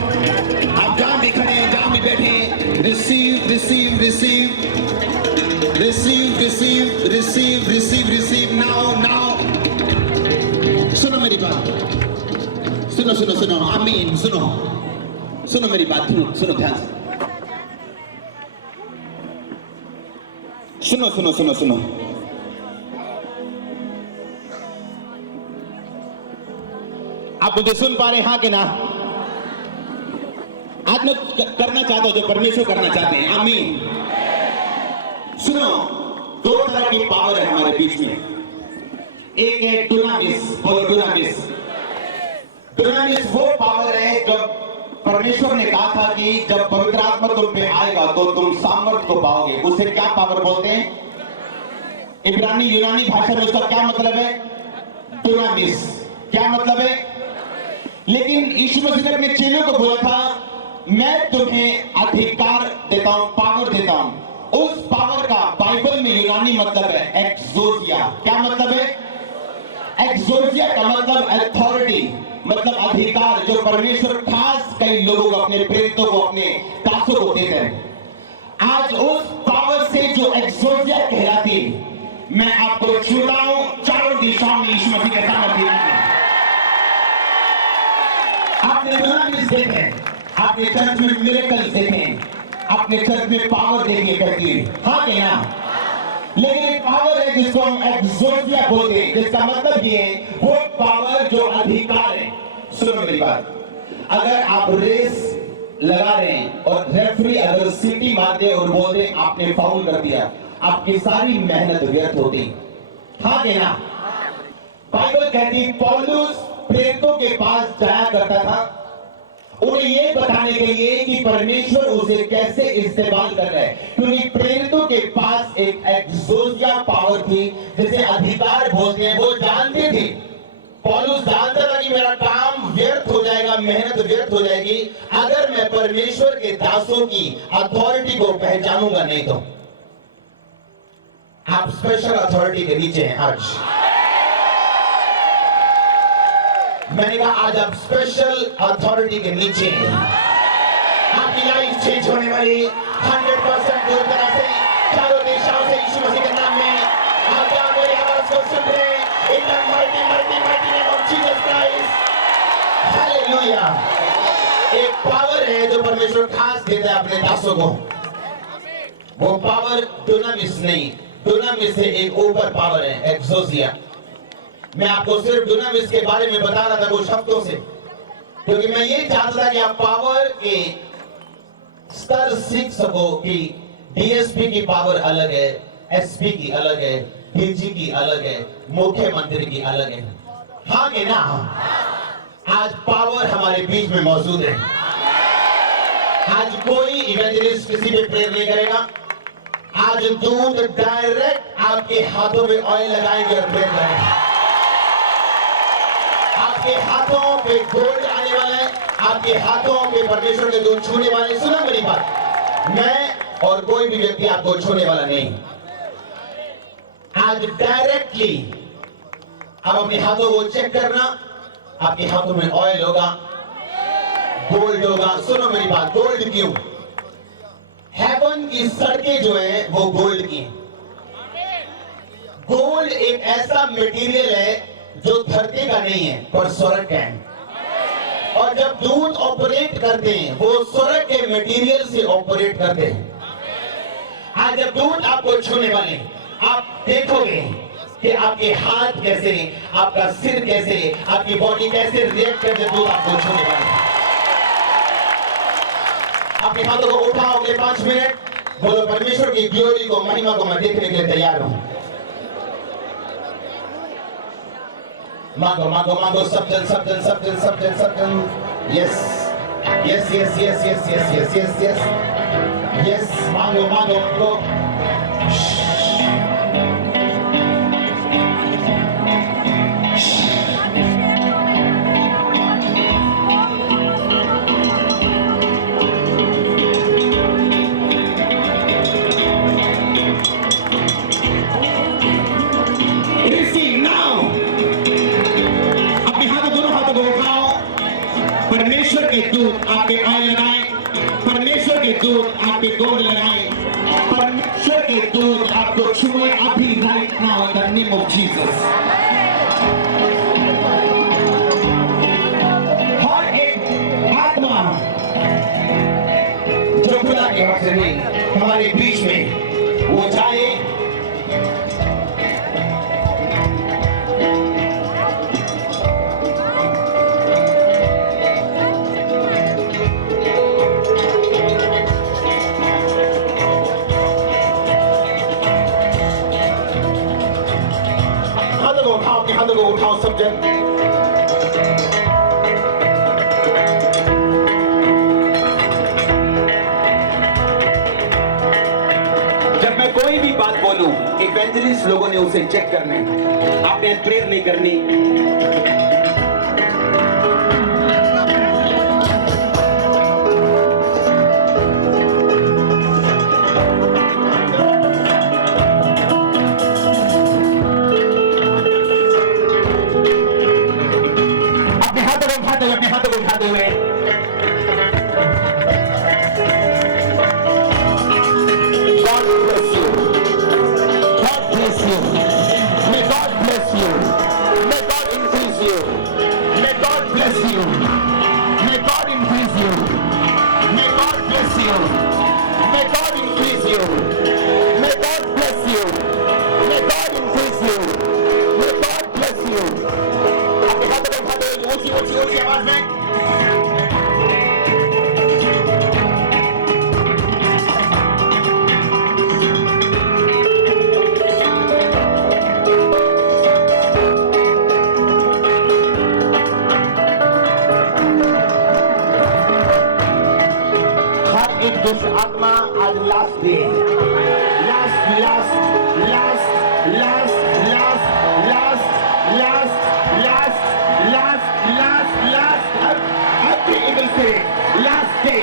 आप जहां भी खड़े हैं, जहां भी बैठे हैं, receive receive receive receive receive receive receive receive now now. सुनो मेरी बात, सुनो सुनो सुनो, आमीन, सुनो सुनो मेरी बात, सुनो सुनो ध्यान से, सुनो सुनो सुनो सुनो। आप मुझे सुन पा रहे हैं, हाँ कि ना? आज मैं करना चाहता हूं जो परमेश्वर करना चाहते हैं, आमीन। सुनो, दो तरह की पावर है हमारे बीच में। एक है डुनामिस, बोलो डुनामिस। डुनामिस वो पावर है जब परमेश्वर ने कहा था कि जब पवित्र आत्मा तुम पे आएगा तो तुम सामर्थ को पाओगे। उसे क्या पावर बोलते हैं? इब्रानी यूनानी भाषा में उसका क्या मतलब है? डुनामिस। क्या मतलब है? लेकिन यीशु मसीह ने अपने चेलों को बोला था, मैं तुम्हें अधिकार देता हूं, पावर देता हूं। उस पावर का बाइबल में यूनानी मतलब है एक्सोसिया। क्या मतलब है? एक्सोसिया का मतलब अथॉरिटी, मतलब अधिकार, जो परमेश्वर खास कई लोगों को, अपने प्रेरितों को, अपने दासों को देते हैं। आज उस पावर से जो एक्सोसिया कहलाती, मैं आपको छूता हूं चारों दिशाओं में यीशु मसीह के सामर्थ्य में। आपने डुनामिस देखे, आपने चर्च में मिरेकल्स देखे, आपने चर्च में पावर देखी करती है, हाँ कि ना? लेकिन एक पावर है जिसको हम एक्सोसिया बोलते हैं, जिसका मतलब ये है वो पावर जो अधिकार है। सुनो मेरी बात, अगर आप रेस लगा रहे हैं और रेफरी अगर सीटी मार दे और बोल दे आपने फाउल कर दिया, आपकी सारी मेहनत व्यर्थ होती, हाँ कि ना? बाइबल कहती पौलुस प्रेरितों के पास जाया करता था उन्हें ये बताने के लिए कि परमेश्वर उसे कैसे इस्तेमाल कर रहा है, क्योंकि प्रेरितों के पास एक एक्सोसिया पावर थी जिसे अधिकार बोलते हैं। वो जानते थे, पौलुस जानता था कि मेरा काम व्यर्थ हो जाएगा, मेहनत व्यर्थ हो जाएगी अगर मैं परमेश्वर के दासों की अथॉरिटी को पहचानूंगा नहीं तो। आप स्पेशल अथॉरिटी के नीचे हैं आज। मैंने कहा आज आप स्पेशल अथॉरिटी के नीचे हैं। आपकी लाइफ चेंज होने वाली 100% पूरी तरह से चारों दिशाओं से यीशु मसीह के नाम में। आप जहां मेरी आवाज को सुन रहे हैं, in the mighty mighty mighty name of Jesus Christ, hallelujah. एक पावर है जो परमेश्वर खास देता है अपने दासों को। वो पावर डुनामिस नहीं, डुनामिस से एक ऊपर पावर है एक्सोसिया। मैं आपको सिर्फ डुनामिस के बारे में बता रहा था कुछ हफ्तों से, क्योंकि मैं ये चाहता था कि आप पावर के स्तर सीख सको कि डीएसपी की पावर अलग है, एसपी की अलग है, डीजी की अलग है, मुख्यमंत्री की अलग है, हाँ कि ना? आज पावर हमारे बीच में मौजूद है। आज कोई इवेंजलिस्ट किसी पे प्रेयर नहीं करेगा। आज दूत डायरेक्ट आपके हाथों में ऑयल लगाएंगे और प्रेयर करेंगे। आपके हाथों पे गोल्ड आने वाला है, आपके हाथों पे परमेश्वर के दूत छूने वाले। सुना मेरी बात, मैं और कोई भी व्यक्ति आपको छूने वाला नहीं। आज डायरेक्टली आप अपने हाथों को चेक करना, आपके हाथों में ऑयल होगा, गोल्ड होगा। सुनो मेरी बात, गोल्ड क्यों? हेवन की सड़कें जो है वो गोल्ड की। गोल्ड एक ऐसा मटेरियल है जो धरती का नहीं है पर स्वर्ग का है। और जब दूत ऑपरेट करते हैं वो स्वर्ग के मटेरियल से ऑपरेट करते हैं। आज जब दूत आपको छूने वाले, आप देखोगे कि आपके हाथ कैसे, आपका सिर कैसे, आपकी बॉडी कैसे रिएक्ट कर जब दूत आपको छूने वाले। अपने हाथों को उठाओ अगले 5 मिनट, बोलो परमेश्वर की ग्लोरी को, महिमा को मैं देखने के लिए तैयार हूं। मांगो मांगो मांगो, सबजन सबजन सबजन सबजन सबजन। Yes yes yes yes yes yes yes yes yes yes, मांगो मांगो मांगो। परमेश्वर के दूत आपके ऑयल लगाए, परमेश्वर के दूत आपके गोद लगाए, परमेश्वर के दूत आपको छुए अभी right now in the name of Jesus. हर एक आत्मा जो खुदा के वक्त से नहीं हमारे बीच में वो जाए। हाथों को उठाओ सब जन। जब मैं कोई भी बात बोलूं, इवेंजलिस्ट लोगों ने उसे चेक करना है, आपने प्रेयर नहीं करनी। अपने हाथों को उठाते हुए God bless you. God bless you. May God bless you. May God increase you. May God bless you. May God increase you. May God bless you. May God increase you. May God bless you. May God increase you. May God bless you. अपने हाथों को उठाते हुए ऊंची ऊंची ऊंची आवाज में दुष्ट आत्मा आज last day, last last last last last last last last last last last अब इविल से last day,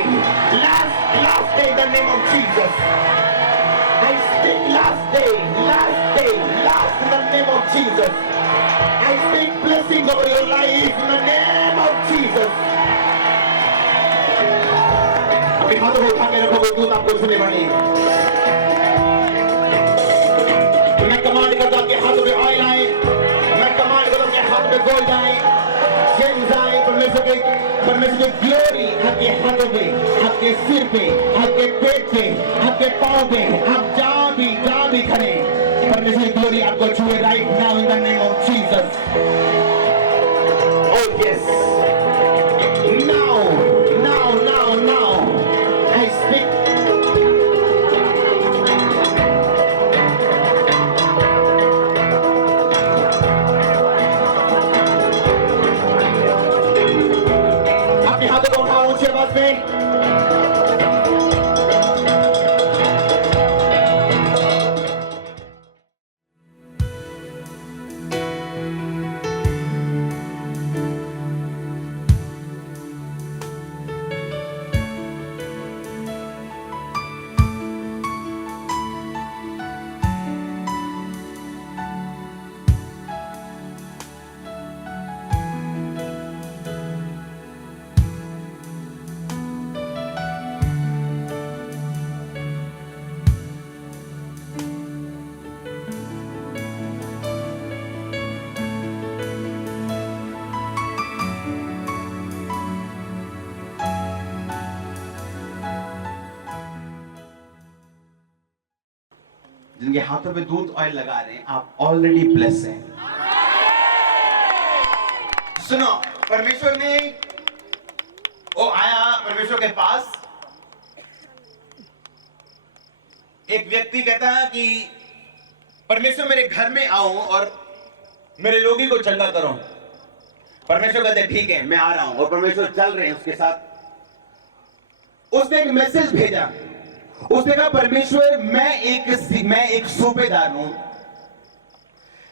last day in the name of Jesus. I speak last day last in the name of Jesus. I speak blessing over your life in the name of Jesus. हाथों को उठा के रखोगे, दूत आपको छूने वाली है। मैं कमांड करता हूं कि हाथों में ऑयल आए, मैं कमांड करता हूं कि हाथ में गोल्ड आए, जेम्स आए, परमेश्वर की ग्लोरी आपके हाथों पे, आपके सिर पे, आपके पेट पे, आपके पांव पे, आप जहां भी खड़े, परमेश्वर की ग्लोरी आपको छुए right now in the name of Jesus. Oh yes, now I speak अपने हाथों को उठाओ ऊंची आवाज में। जिनके हाथों पे दूध ऑयल लगा रहे हैं, आप ऑलरेडी ब्लेस हैं। सुनो, परमेश्वर ने वो आया परमेश्वर के पास, एक व्यक्ति कहता है कि परमेश्वर मेरे घर में आओ और मेरे रोगी को चंगा करो। परमेश्वर कहते हैं ठीक है मैं आ रहा हूं, और परमेश्वर चल रहे हैं उसके साथ। उसने एक मैसेज भेजा, उसने कहा परमेश्वर मैं एक सूबेदार हूं,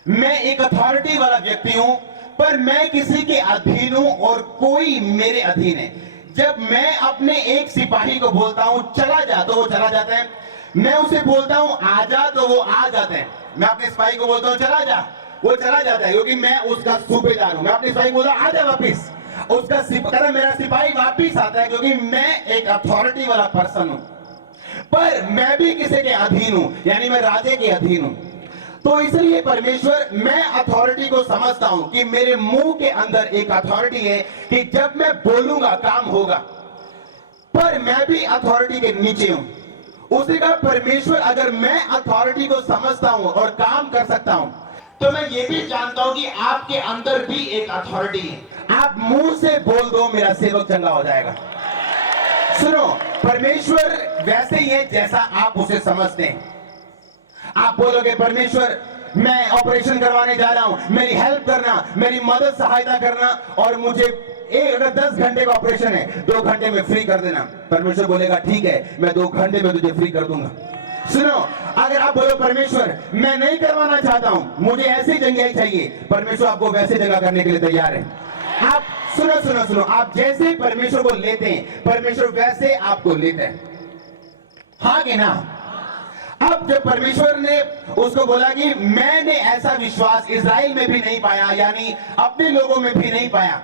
मैं एक अथॉरिटी वाला व्यक्ति हूं, पर मैं किसी के अधीन हूं और कोई मेरे अधीन है। जब मैं अपने एक सिपाही को बोलता हूं चला जा तो वो चला जाता है, मैं उसे बोलता हूं आ जा तो वो आ जाता है, मैं अपने सिपाही को बोलता हूं चला जा वो चला जाता है, क्योंकि मैं उसका सूबेदार हूं। मैं अपने सिपाही को बोलता हूं आ जा वापिस, उसका कहता मेरा सिपाही वापिस आता है क्योंकि मैं एक अथॉरिटी वाला पर्सन हूं, पर मैं भी किसी के अधीन हूं, यानी मैं राजे के अधीन हूं। तो इसलिए परमेश्वर, मैं अथॉरिटी को समझता हूं कि मेरे मुंह के अंदर एक अथॉरिटी है कि जब मैं बोलूंगा काम होगा, पर मैं भी अथॉरिटी के नीचे हूं। उसी का परमेश्वर, अगर मैं अथॉरिटी को समझता हूं और काम कर सकता हूं, तो मैं ये भी जानता हूं कि आपके अंदर भी एक अथॉरिटी है। आप मुंह से बोल दो, मेरा सेवक चंगा हो जाएगा। सुनो, परमेश्वर वैसे ही है जैसा आप उसे समझते हैं। आप बोलोगे परमेश्वर मैं ऑपरेशन करवाने जा रहा हूं, मेरी हेल्प करना, मेरी मदद सहायता करना, और मुझे अगर 10 घंटे का ऑपरेशन है 2 घंटे में फ्री कर देना। परमेश्वर बोलेगा ठीक है, मैं 2 घंटे में तुझे फ्री कर दूंगा। सुनो, अगर आप बोलो परमेश्वर मैं नहीं करवाना चाहता हूं, मुझे ऐसी जंगियाई चाहिए, परमेश्वर आपको वैसे जगह करने के लिए तैयार है। आप सुनो सुनो सुनो, आप जैसे परमेश्वर को लेते हैं, परमेश्वर वैसे आपको लेते हैं, हाँ कि ना? अब जब परमेश्वर ने उसको बोला कि मैंने ऐसा विश्वास इजराइल में भी नहीं पाया, यानी अपने लोगों में भी नहीं पाया।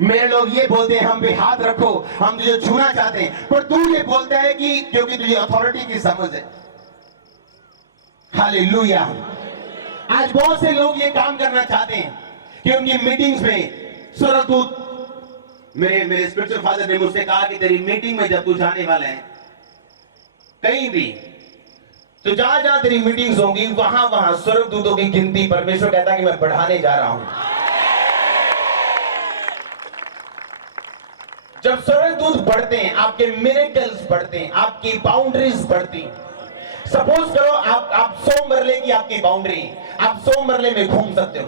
मेरे लोग ये बोलते हैं हम पे हाथ रखो, हम तुझे छूना चाहते हैं, पर तू ये बोलता है कि क्योंकि तुझे अथॉरिटी की समझ है। हालेलुया। आज बहुत से लोग ये काम करना चाहते हैं कि उनकी मीटिंग्स में स्वर्गदूत, मेरे स्पिरिचुअल फादर ने मुझसे कहा कि तेरी मीटिंग में जब तू जाने वाला है कहीं भी, तो जहां जहां तेरी मीटिंग्स होंगी वहां वहां स्वर्गदूतों की गिनती परमेश्वर कहता है कि मैं बढ़ाने जा रहा हूं। जब स्वर्गदूत बढ़ते हैं, आपके मिरेकल्स बढ़ते हैं, आपकी बाउंड्रीज बढ़ती हैं। सपोज करो आप 100 मरले की आपकी बाउंड्री, आप 100 मरले में घूम सकते हो,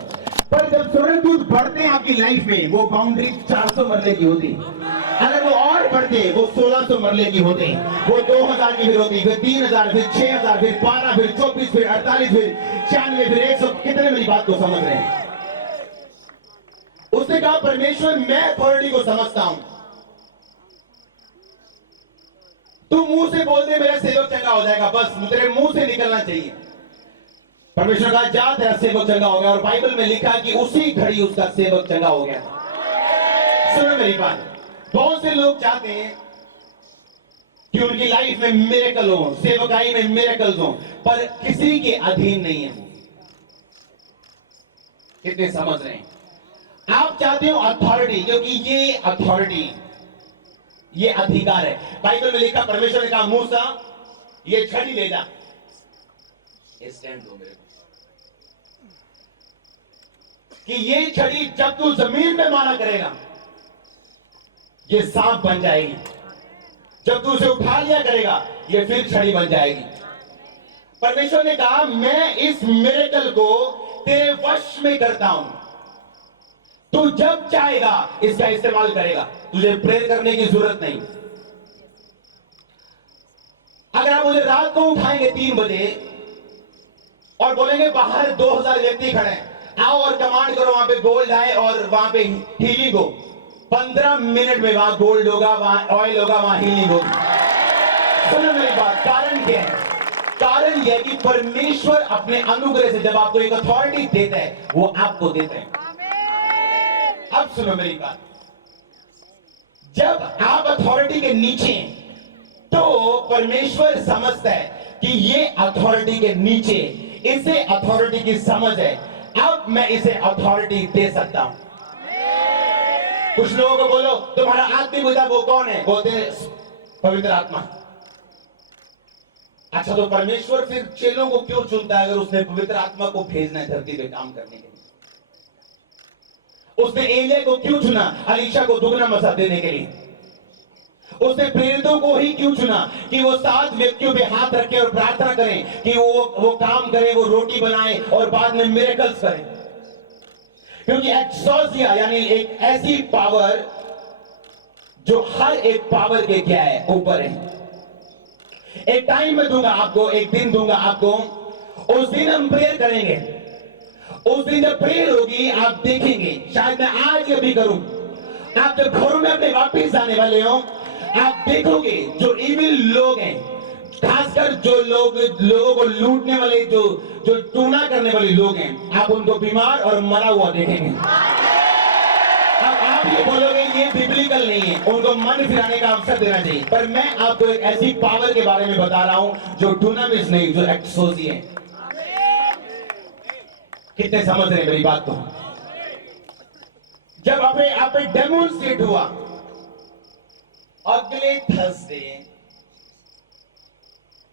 पर जब स्वर्गदूत बढ़ते हैं आपकी लाइफ में, वो बाउंड्री 400 मरले की होती है। अगर वो और बढ़ते हैं, वो 1600 मरले की होती है, वो 2000 की फिर होती है, फिर 3000, फिर 6000, फिर 12, फिर 24, फिर 48, फिर 96, फिर 100। कितने मेरी बात को समझ रहे हैं? उसने कहा परमेश्वर मैं अथॉरिटी को समझता हूं, तू मुंह से बोल दे मेरा सेवक चंगा हो जाएगा, बस तेरे मुंह से निकलना चाहिए। परमेश्वर कहा जा तेरा सेवक चंगा हो गया, और बाइबल में लिखा कि उसी घड़ी उसका सेवक चंगा हो गया। सुनो मेरी बात, बहुत से लोग चाहते हैं कि उनकी लाइफ में मिरेकल हो, सेवकाई में मिरेकल्स हो, पर किसी के अधीन नहीं है वो। कितने समझ रहे हैं? आप चाहते हो अथॉरिटी, क्योंकि ये अथॉरिटी, ये अधिकार है। बाइबल में लिखा, परमेश्वर ने कहा मूसा ये छड़ी ले जा, स्टैंड दो मेरे को, कि ये छड़ी जब तू जमीन में मारा करेगा ये सांप बन जाएगी, जब तू उसे उठा लिया करेगा ये फिर छड़ी बन जाएगी। परमेश्वर ने कहा मैं इस मिरेकल को तेरे वश में करता हूं, तू जब चाहेगा इसका इस्तेमाल करेगा, तुझे प्रेयर करने की जरूरत नहीं। अगर आप मुझे रात को उठाएंगे 3 बजे और बोलेंगे बाहर 2000 व्यक्ति खड़े हैं, आओ और कमांड करो वहां पे गोल्ड आए और वहां पे हीलिंग हो, 15 मिनट में वहां गोल्ड होगा, वहां ऑयल होगा, वहां हीलिंग होगी। सुनो मेरी बात, कारण क्या है? कारण यह कि परमेश्वर अपने अनुग्रह से जब आपको एक अथॉरिटी देता है वो आपको देता है। अब सुनो मेरी बात, जब आप अथॉरिटी के नीचे हैं तो परमेश्वर समझता है कि ये अथॉरिटी के नीचे, इसे अथॉरिटी की समझ है, अब मैं इसे अथॉरिटी दे सकता हूं। कुछ लोगों को बोलो तुम्हारा आत्मिक पिता वो कौन है? बोलते पवित्र आत्मा। अच्छा, तो परमेश्वर फिर चेलों को क्यों चुनता है अगर उसने पवित्र आत्मा को भेजना है धरती पे काम करने के लिए? उसने एलिया को क्यों चुना अलीशा को दुगना मसा देने के लिए? उसने प्रेरितों को ही क्यों चुना कि वो 7 व्यक्तियों पे हाथ रखें और प्रार्थना करें कि वो काम करें, वो रोटी बनाए और बाद में मिरेकल्स करें? क्योंकि एक्सोसिया यानी एक ऐसी पावर जो हर एक पावर के क्या है, ऊपर है। एक टाइम में दूंगा आपको, एक दिन दूंगा आपको, उस दिन हम प्रेयर करेंगे। उस दिन जब प्रेयर होगी आप देखेंगे, शायद मैं आज ये भी करूं, आप जब घरों में अपने वापिस आने वाले हो आप देखोगे जो इविल लोग हैं, खासकर जो लोगों को लूटने वाले, जो टूना करने वाले लोग हैं, आप उनको बीमार और मरा हुआ देखेंगे। अब आप आप ये बोलोगे ये बिब्लिकल नहीं है, उनको मन फिराने का अवसर देना चाहिए, पर मैं आपको एक ऐसी पावर के बारे में बता रहा हूं जो डुनामिस नहीं, जो एक्सोसी है। कितने समझ रहे हैं मेरी बात को? जब आप पे डेमोन्स्ट्रेट हुआ, अगले थर्सडे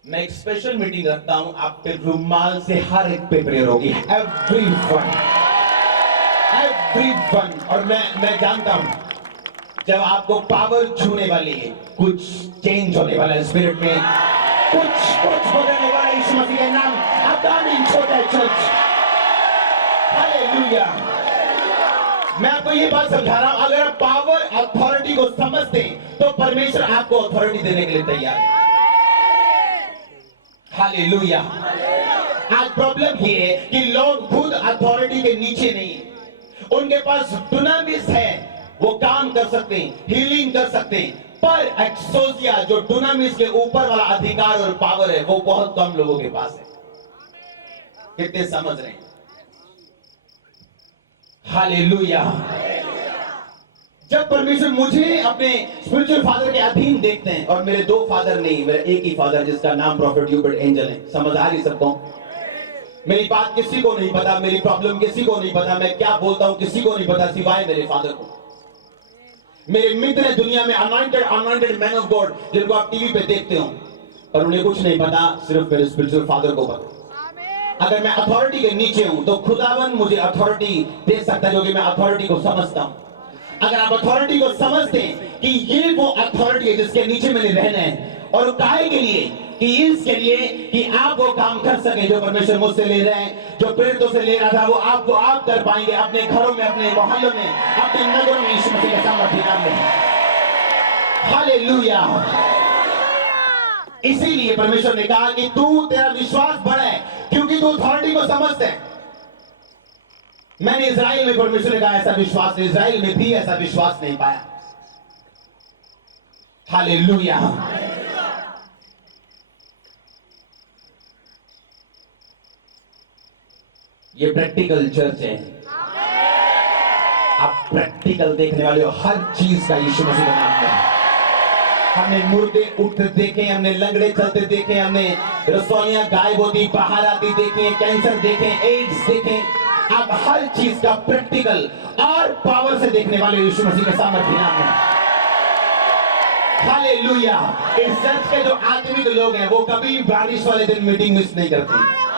मैं एक स्पेशल मीटिंग रखता हूं, आप पे रुमाल से हर एक पे प्रेयर होगी, एवरीवन। और मैं जानता हूं जब आपको पावर छूने वाली है, कुछ चेंज होने वाला है स्पिरिट में, कुछ बदलने वाला है यीशु मसीह के नाम। अदानी छोटा चर्च, हालेलुया। मैं आपको ये बात समझा रहा हूं, अगर आप पावर अथॉरिटी को समझते हैं तो परमेश्वर आपको अथॉरिटी देने के लिए तैयार है। हालेलुया। आज प्रॉब्लम ये है कि लोग खुद अथॉरिटी के नीचे नहीं, उनके पास डुनामिस है, वो काम कर सकते हैं, हीलिंग कर सकते हैं, पर एक्सोसिया जो डुनामिस के ऊपर वाला अधिकार और पावर है, वो बहुत कम लोगों के पास है। कितने समझ रहे हैं? हालेलुया। जब परमेश्वर मुझे अपने स्पिरिचुअल फादर के अधीन देखते हैं, और मेरे दो फादर नहीं, मेरा एक ही फादर जिसका नाम प्रॉफेट ह्यूबर्ट एंजल है, समझ आ रही सबको? मेरी बात किसी को नहीं पता, मेरी प्रॉब्लम किसी को नहीं पता, मैं क्या बोलता हूं किसी को नहीं पता सिवाय मेरे फादर को। मेरे मित्र हैं दुनिया में, अनॉइंटेड मैन ऑफ गॉड, जिनको आप टीवी पे देखते हो, पर उन्हें कुछ नहीं पता, सिर्फ मेरे स्पिरिचुअल फादर को पता। अगर मैं अथॉरिटी के नीचे हूं तो खुदावन मुझे अथॉरिटी दे सकता है, क्योंकि मैं अथॉरिटी को समझता हूं। अगर आप अथॉरिटी को समझते हैं कि ये वो अथॉरिटी है जिसके नीचे मैंने रहना है, और काहे के लिए? कि इसके लिए कि आप वो काम कर सके जो परमेश्वर मुझसे ले रहे हैं, जो प्रेरितों से ले रहा था, वो आप कर पाएंगे अपने घरों में, अपने मोहल्लों में, अपने नगरों में, यीशु मसीह के सामर्थ्य नाम में। हालेलुया। इसीलिए परमेश्वर ने कहा कि तू, तेरा विश्वास बढ़े क्योंकि तू अथॉरिटी को समझते है। मैंने इजराइल में, परमेश्वर ने कहा ऐसा विश्वास, इजराइल में भी ऐसा विश्वास नहीं पाया। हालेलुया। ये प्रैक्टिकल चर्च है, आप प्रैक्टिकल देखने वाले हो, हर चीज का यीशु मसीह के नाम में। हमने मुर्दे उठते देखे, हमने लंगड़े चलते देखे, हमने रसोइयां गायब होती बाहर आती देखे, कैंसर देखे, एड्स देखे। आप हर चीज का प्रैक्टिकल और पावर से देखने वाले यीशु मसीह के सामर्थ्य नाम में। हालेलुया। इस चर्च के जो आत्मिक लोग हैं, वो कभी बारिश वाले दिन मीटिंग मिस नहीं करते।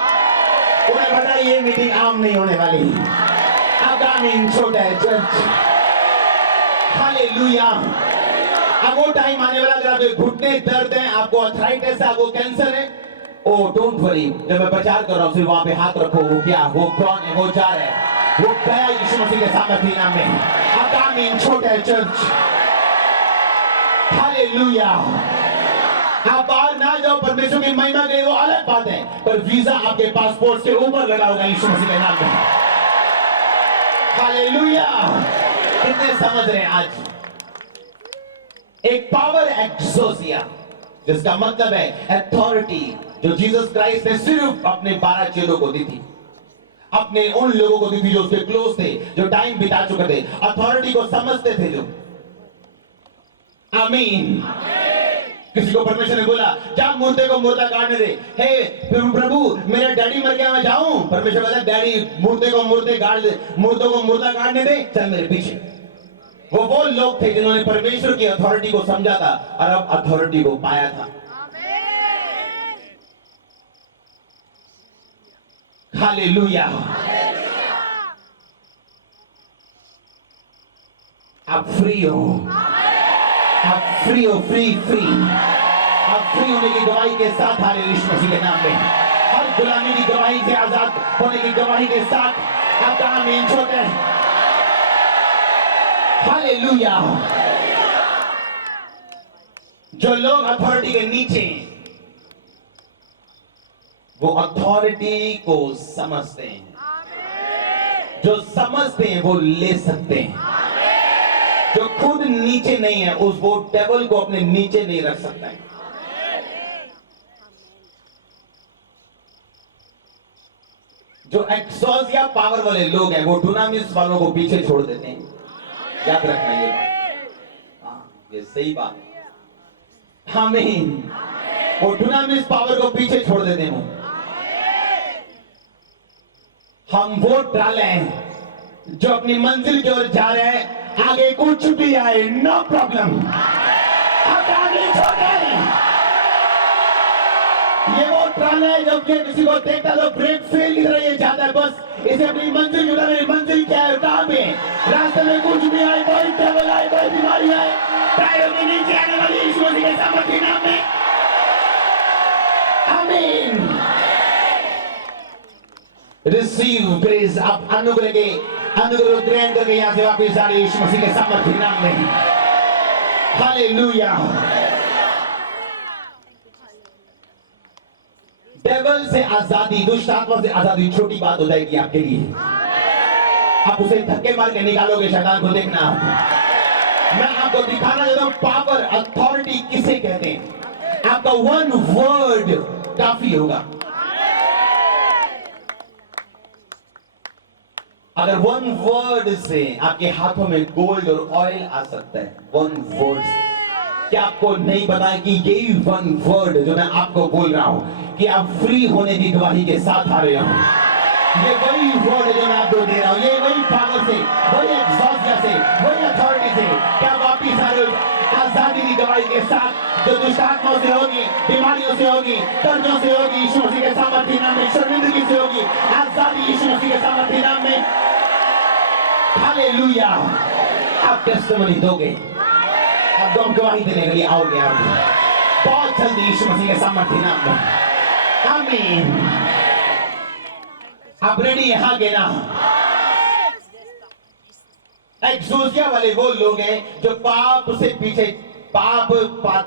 उन्हें पता है ये मीटिंग आम नहीं होने वाली, आगामी छोटा है चर्च। हालेलुया। अब वो टाइम आने वाला, अगर आपके घुटने दर्द है, आपको अर्थराइटिस है, आपको कैंसर है, ओ डोंट वरी, जब मैं प्रचार कर रहा हूं सिर्फ वहां पे हाथ रखो, वो क्या, वो कौन है, वो जा रहा है, वो गया यीशु मसीह के सामर्थ्य नाम में। आगामी छोटा है चर्च। हालेलुया। आप बाहर ना जाओ परमेश्वर की महिमा के लिए, वो अलग बात है, पर वीजा आपके पासपोर्ट के ऊपर लगा होगा यीशु मसीह के नाम में। हालेलुया। कितने समझ रहे हैं? आज एक पावर एक्सोसिया, जिसका मतलब है अथॉरिटी, जो जीसस क्राइस्ट ने सिर्फ अपने 12 चेलों को दी थी, अपने उन लोगों को दी थी जो उसके क्लोज थे, जो टाइम बिता चुके थे, अथॉरिटी को समझते थे जो। आमीन। किसी को परमेश्वर ने बोला जा मुर्दे को मुर्दा काटने दे, हे प्रभु मेरा डैडी मर गया, मैं जाऊं? परमेश्वर कहता है डैडी मुर्दे को मुर्दे काट दे, मुर्दों को मुर्दा काटने दे, चल मेरे पीछे। वो लोग थे जिन्होंने परमेश्वर की अथॉरिटी को समझा था और अब अथॉरिटी को पाया था। हालेलुया। आप फ्री हो, आप फ्री हो, फ्री आप फ्री होने की गवाही के साथ, हालेलुया, यीशु मसीह के नाम में, हर गुलामी की गवाही से आजाद होने की गवाही के साथ आपका आमीन छोटे। हालेलुया। जो लोग अथॉरिटी के नीचे हैं, वो अथॉरिटी को समझते हैं, जो समझते हैं वो ले सकते हैं। जो खुद नीचे नहीं है, उस वो टेबल को अपने नीचे नहीं रख सकता है। जो एक्सोसिया पावर वाले लोग हैं, वो डुनामिस वालों को पीछे छोड़ देते हैं। याद रखना ये बात, हाँ ये सही बात है। आमीन। वो डुनामिस पावर को पीछे छोड़ देते हैं। हम वोट डाले जो अपनी मंजिल की ओर जा रहे हैं, आगे कुछ भी आए नो प्रॉब्लम, आप आगे छोड़े। ये वो ट्राले है जब कि किसी को देखता तो ब्रेक फेल की तरह ये जाता है, बस इसे अपनी मंजिल की तरह, मंजिल क्या है, कहां पे रास्ते में कुछ भी आए, कोई ट्रबल आए, कोई बीमारी आए, टायरों के नीचे आने वाली यीशु मसीह के सामर्थ्य नाम में, आमीन। रिसीव ग्रेस, आप अनुग्रह ग्रहण करके यहां से वापस जा रहे यीशु मसीह के सामर्थ्य नाम में। हालेलुया। डेविल से आजादी, दुष्ट आत्मा से आजादी छोटी बात हो जाएगी आपके लिए। आप उसे धक्के मार के निकालोगे शैतान को, देखना। मैं आपको दिखाना चाहता हूं पावर, अथॉरिटी किसे कहते हैं। आपका वन वर्ड काफी होगा। अगर वन वर्ड से आपके हाथों में गोल्ड और ऑयल आ सकता है, वन वर्ड से, क्या आपको नहीं पता है कि यही वन वर्ड जो मैं आपको बोल रहा हूं कि आप फ्री होने की गवाही के साथ आ रहे हो, ये वही वर्ड जो मैं आपको दे रहा हूं, ये वही पावर से, वही एक्सॉसिया से, वही अथॉरिटी से, क्या वापिस आ रहे हो आजादी की गवाही के साथ, जो दुष्ट आत्माओं से होगी, बीमारियों से होगी, कर्जों से होगी, यीशु मसीह के सामर्थ्य नाम में, शर्मिंदगी से होगी, आजादी यीशु मसीह के सामर्थ्य नाम में। हालेलुया। आप टेस्टिमनी दोगे, आप दो गवाही देने के लिए आओगे आप बहुत जल्दी यीशु मसीह के सामर्थ्य नाम में। आमीन। आप रेडी यहां के ना? एक्सोसिया वाले वो लोग हैं जो पाप से पीछे, पाप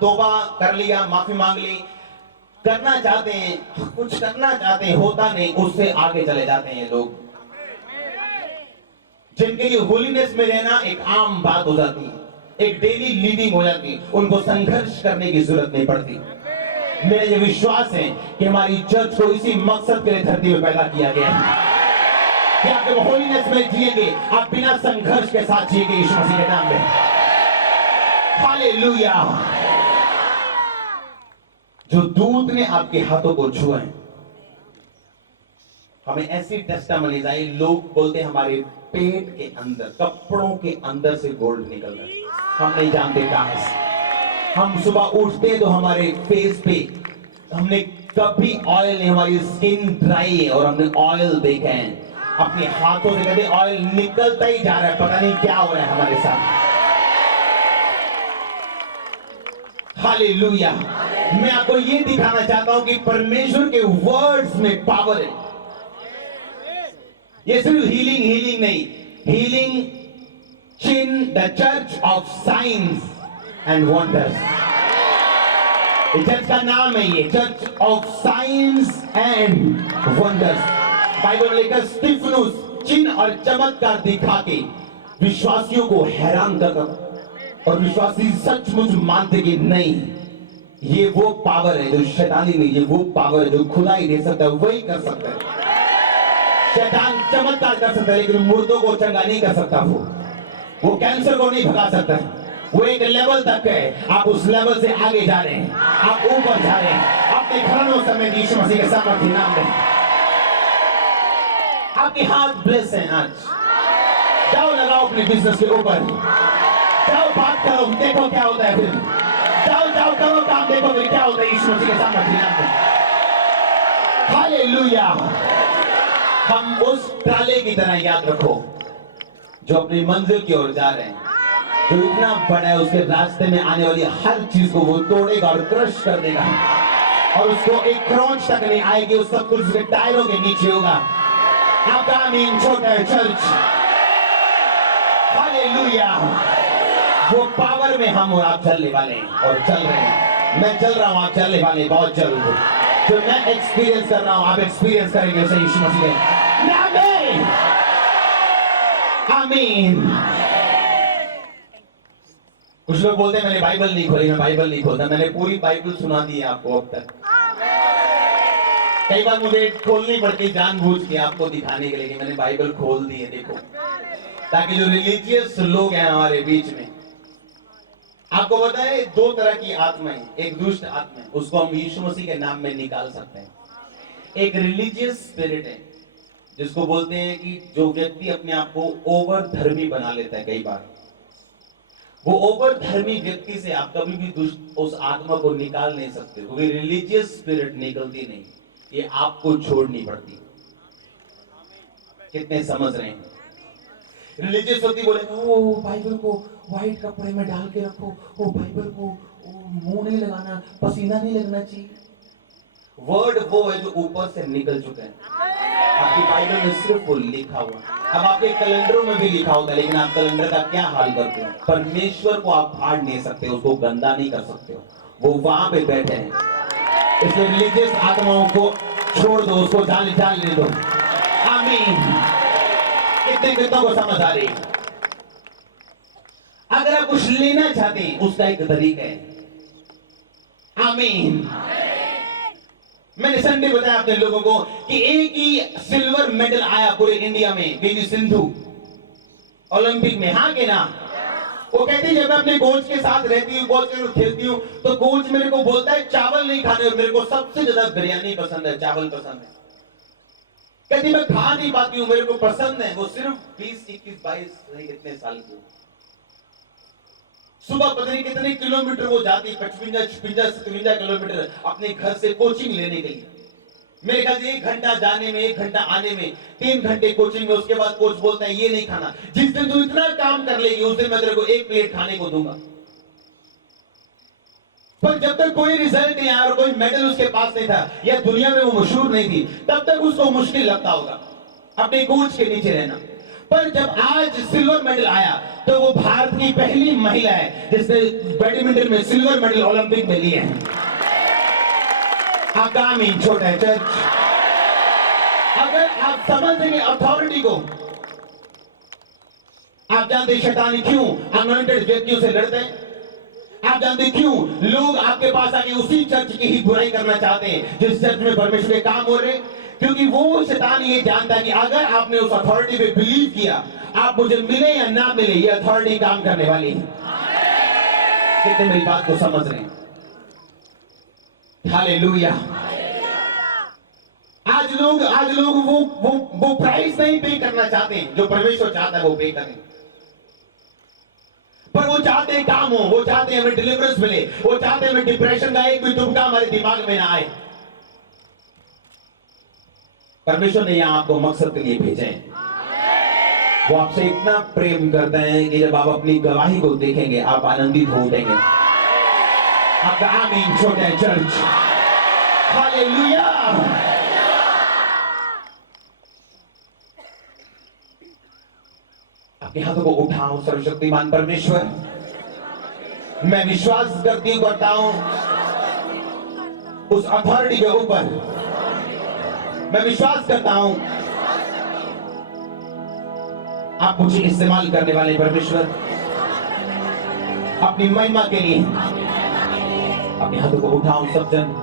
तौबा कर लिया, माफी मांग ली, करना चाहते हैं, कुछ करना चाहते हैं, होता नहीं, उससे आगे चले जाते हैं ये लोग, जिनके लिए होलीनेस में रहना एक आम बात हो जाती है, एक डेली लिविंग हो जाती है, उनको संघर्ष करने की जरूरत नहीं पड़ती। मेरा ये विश्वास है कि हमारी चर्च को इसी मकसद के लिए धरती में पैदा किया गया है कि आप जब होलीनेस में जिएंगे, आप बिना संघर्ष के साथ जिएंगे यीशु मसीह के नाम में। हालेलुया। जो दूत ने आपके हाथों को छुए, हमें ऐसी टेस्टामनीज आई, लोग बोलते हैं हमारे पेट के अंदर, कपड़ों के अंदर से गोल्ड निकल रहा है, हम नहीं जानते कहां से। हम सुबह उठते तो हमारे फेस पे हमने कभी ऑयल नहीं, हमारी स्किन ड्राई है और हमने ऑयल देखा है, अपने हाथों से कहते ऑयल निकलता ही जा रहा है, पता नहीं क्या हो रहा है हमारे साथ। हालेलुया। मैं आपको ये दिखाना चाहता हूं कि परमेश्वर के वर्ड्स में पावर है। ये सिर्फ हीलिंग नहीं, healing in the church of science and wonders, ये चर्च का नाम है, ये church of science and wonders. Bible में लिखा स्टिफनुस चिन्ह और चमत्कार दिखा के विश्वासियों को हैरान करता था, और विश्वासी सचमुच मानते कि नहीं, ये वो पावर है जो शैतानी नहीं, ये वो पावर है जो खुदा ही दे सकता है, वही कर सकता है। शैतान चमत्कार कर सकता है लेकिन मुर्दों को चंगा नहीं कर सकता। वो कैंसर को नहीं भगा सकता है, वो एक लेवल तक है, आप उस लेवल से आगे जा रहे हैं, आप ऊपर जा रहे हैं अपने घरों समय यीशु मसीह के सामर्थ्य नाम में। आपके हाथ ब्लेस हैं आज, जाओ लगाओ अपने बिजनेस के ऊपर, जाओ बात करो, देखो क्या होता है, फिर जाओ करो काम, देखो फिर क्या होता है यीशु मसीह के सामर्थ्य नाम में। हालेलुया। हम उस ट्राले की तरह याद रखो जो अपनी मंजिल की ओर जा रहे हैं, जो इतना बड़ा है, उसके रास्ते में आने वाली हर चीज को वो तोड़ेगा और क्रश कर देगा, और उसको एक क्रॉच तक नहीं आएगी, उस सब कुछ उसके टायरों के नीचे होगा। आपका आमीन छोटा है चर्च। हालेलुया। वो पावर में हम और आप चलने वाले हैं और चल रहे हैं। मैं चल रहा हूं, आप चलने वाले हैं बहुत जल्द। जो मैं एक्सपीरियंस कर रहा हूं, आप एक्सपीरियंस करेंगे उसे यीशु मसीह के नाम में। आमीन। कुछ लोग बोलते हैं मैंने बाइबल नहीं खोली, मैं बाइबल नहीं खोलता, मैंने पूरी बाइबल सुना दी है आपको अब तक। कई बार मुझे खोलनी पड़ती जानबूझ के आपको दिखाने के लिए कि मैंने बाइबल खोल दी है, देखो ताकि जो रिलीजियस लोग हैं हमारे बीच में, आपको पता है 2 तरह की आत्माएं, एक दुष्ट आत्मा है, उसको हम यीशु मसीह के नाम में निकाल सकते हैं। एक रिलीजियस स्पिरिट है, जिसको बोलते हैं कि जो व्यक्ति अपने आप को ओवर धर्मी बना लेता है, कई बार वो ओवर धर्मी व्यक्ति से आप कभी भी दुष्ट उस आत्मा को निकाल नहीं सकते, क्योंकि रिलीजियस स्पिरिट निकलती नहीं, ये आपको छोड़नी पड़ती। कितने समझ रहे हैं? रिलीजियस व्यक्ति बोलेगा ओ बाइबल को व्हाइट कपड़े में डाल के रखो, ओ बाइबल को मुंह नहीं लगाना, पसीना नहीं लगना चाहिए। वर्ड वो है जो ऊपर से निकल चुका है, आपकी बाइबल में सिर्फ वो लिखा हुआ। अब आपके कैलेंडरों में भी लिखा होता है, लेकिन आप कैलेंडर का क्या हाल करते हो? परमेश्वर को आप फाड़ नहीं सकते, उसको गंदा नहीं कर सकते हो, वो वहां पे बैठे हैं। इसलिए रिलीजियस आत्माओं को छोड़ दो, उसको जाने दो। आमीन। कितने कितनों को समझ आ रही है? अगर आप कुछ लेना चाहते हैं, उसका एक तरीका है। आमीन। मैंने संडे बताया अपने लोगों को कि एक ही सिल्वर मेडल आया पूरे इंडिया में, पीवी सिंधु ओलंपिक में, हाँ के ना? वो कहती है जब मैं अपने कोच के साथ रहती हूँ, कोच के साथ खेलती हूँ, तो कोच मेरे को बोलता है चावल नहीं खाने, और मेरे को सबसे ज्यादा बिरयानी पसंद है, चावल पसंद है। कहती मैं खा नहीं पाती हूँ, मेरे को पसंद है। वो सिर्फ 20, 21, 22 नहीं कितने साल की, सुबह पता नहीं कितने किलोमीटर वो जाती, 55, 57 किलोमीटर अपने घर से कोचिंग लेने के लिए। मेरे ख्याल से 1 घंटा जाने में, 1 घंटा आने में, 3 घंटे कोचिंग में। उसके बाद कोच बोलता है ये नहीं खाना, जिस दिन तू इतना काम कर लेगी उस दिन मैं तेरे को 1 प्लेट खाने को दूंगा। पर जब तक कोई रिजल्ट नहीं आया और कोई मेडल उसके पास नहीं था, या दुनिया में वो मशहूर नहीं थी, तब तक उसको मुश्किल लगता होगा अपने कोच के नीचे रहना। पर जब आज सिल्वर मेडल आया, तो वो भारत की पहली महिला है जिसने बैडमिंटन में सिल्वर मेडल ओलंपिक में लिए हैं। आगामी छोटा है चर्च। अगर आप समझेंगे अथॉरिटी को, आप जानते शैतान क्यों अनॉइंटेड व्यक्तियों से लड़ते हैं? आप जानते क्यों लोग आपके पास आके उसी चर्च की ही बुराई करना चाहते हैं जिस चर्च में परमेश्वर के काम हो रहे? क्योंकि वो शैतान ये जानता है कि अगर आपने उस अथॉरिटी पे बिलीव किया, आप मुझे मिले या ना मिले, ये अथॉरिटी काम करने वाली है। कितने मेरी बात को समझ रहे हैं? हालेलुया। आज लोग वो प्राइस नहीं पे करना चाहते हैं जो परमेश्वर चाहता है वो पे करें। पर वो चाहते हैं काम हो, वो चाहते हैं हमें डिलीवरेंस मिले, वो चाहते हैं हमें डिप्रेशन का एक भी तुमका हमारे दिमाग में ना आए। परमेश्वर ने यहां आपको मकसद के लिए भेजे हैं। वो आपसे इतना प्रेम करते हैं कि जब आप अपनी गवाही को देखेंगे आप आनंदित हो उठेंगे। आपका आमीन छोटे चर्च। हालेलुया। अपने हाथों को उठाओ। सर्वशक्तिमान परमेश्वर, मैं विश्वास करता हूं उस अथॉरिटी के ऊपर, मैं विश्वास करता हूं आप मुझे इस्तेमाल करने वाले परमेश्वर, अपनी महिमा के लिए। अपने हाथों को उठाओ सब जन।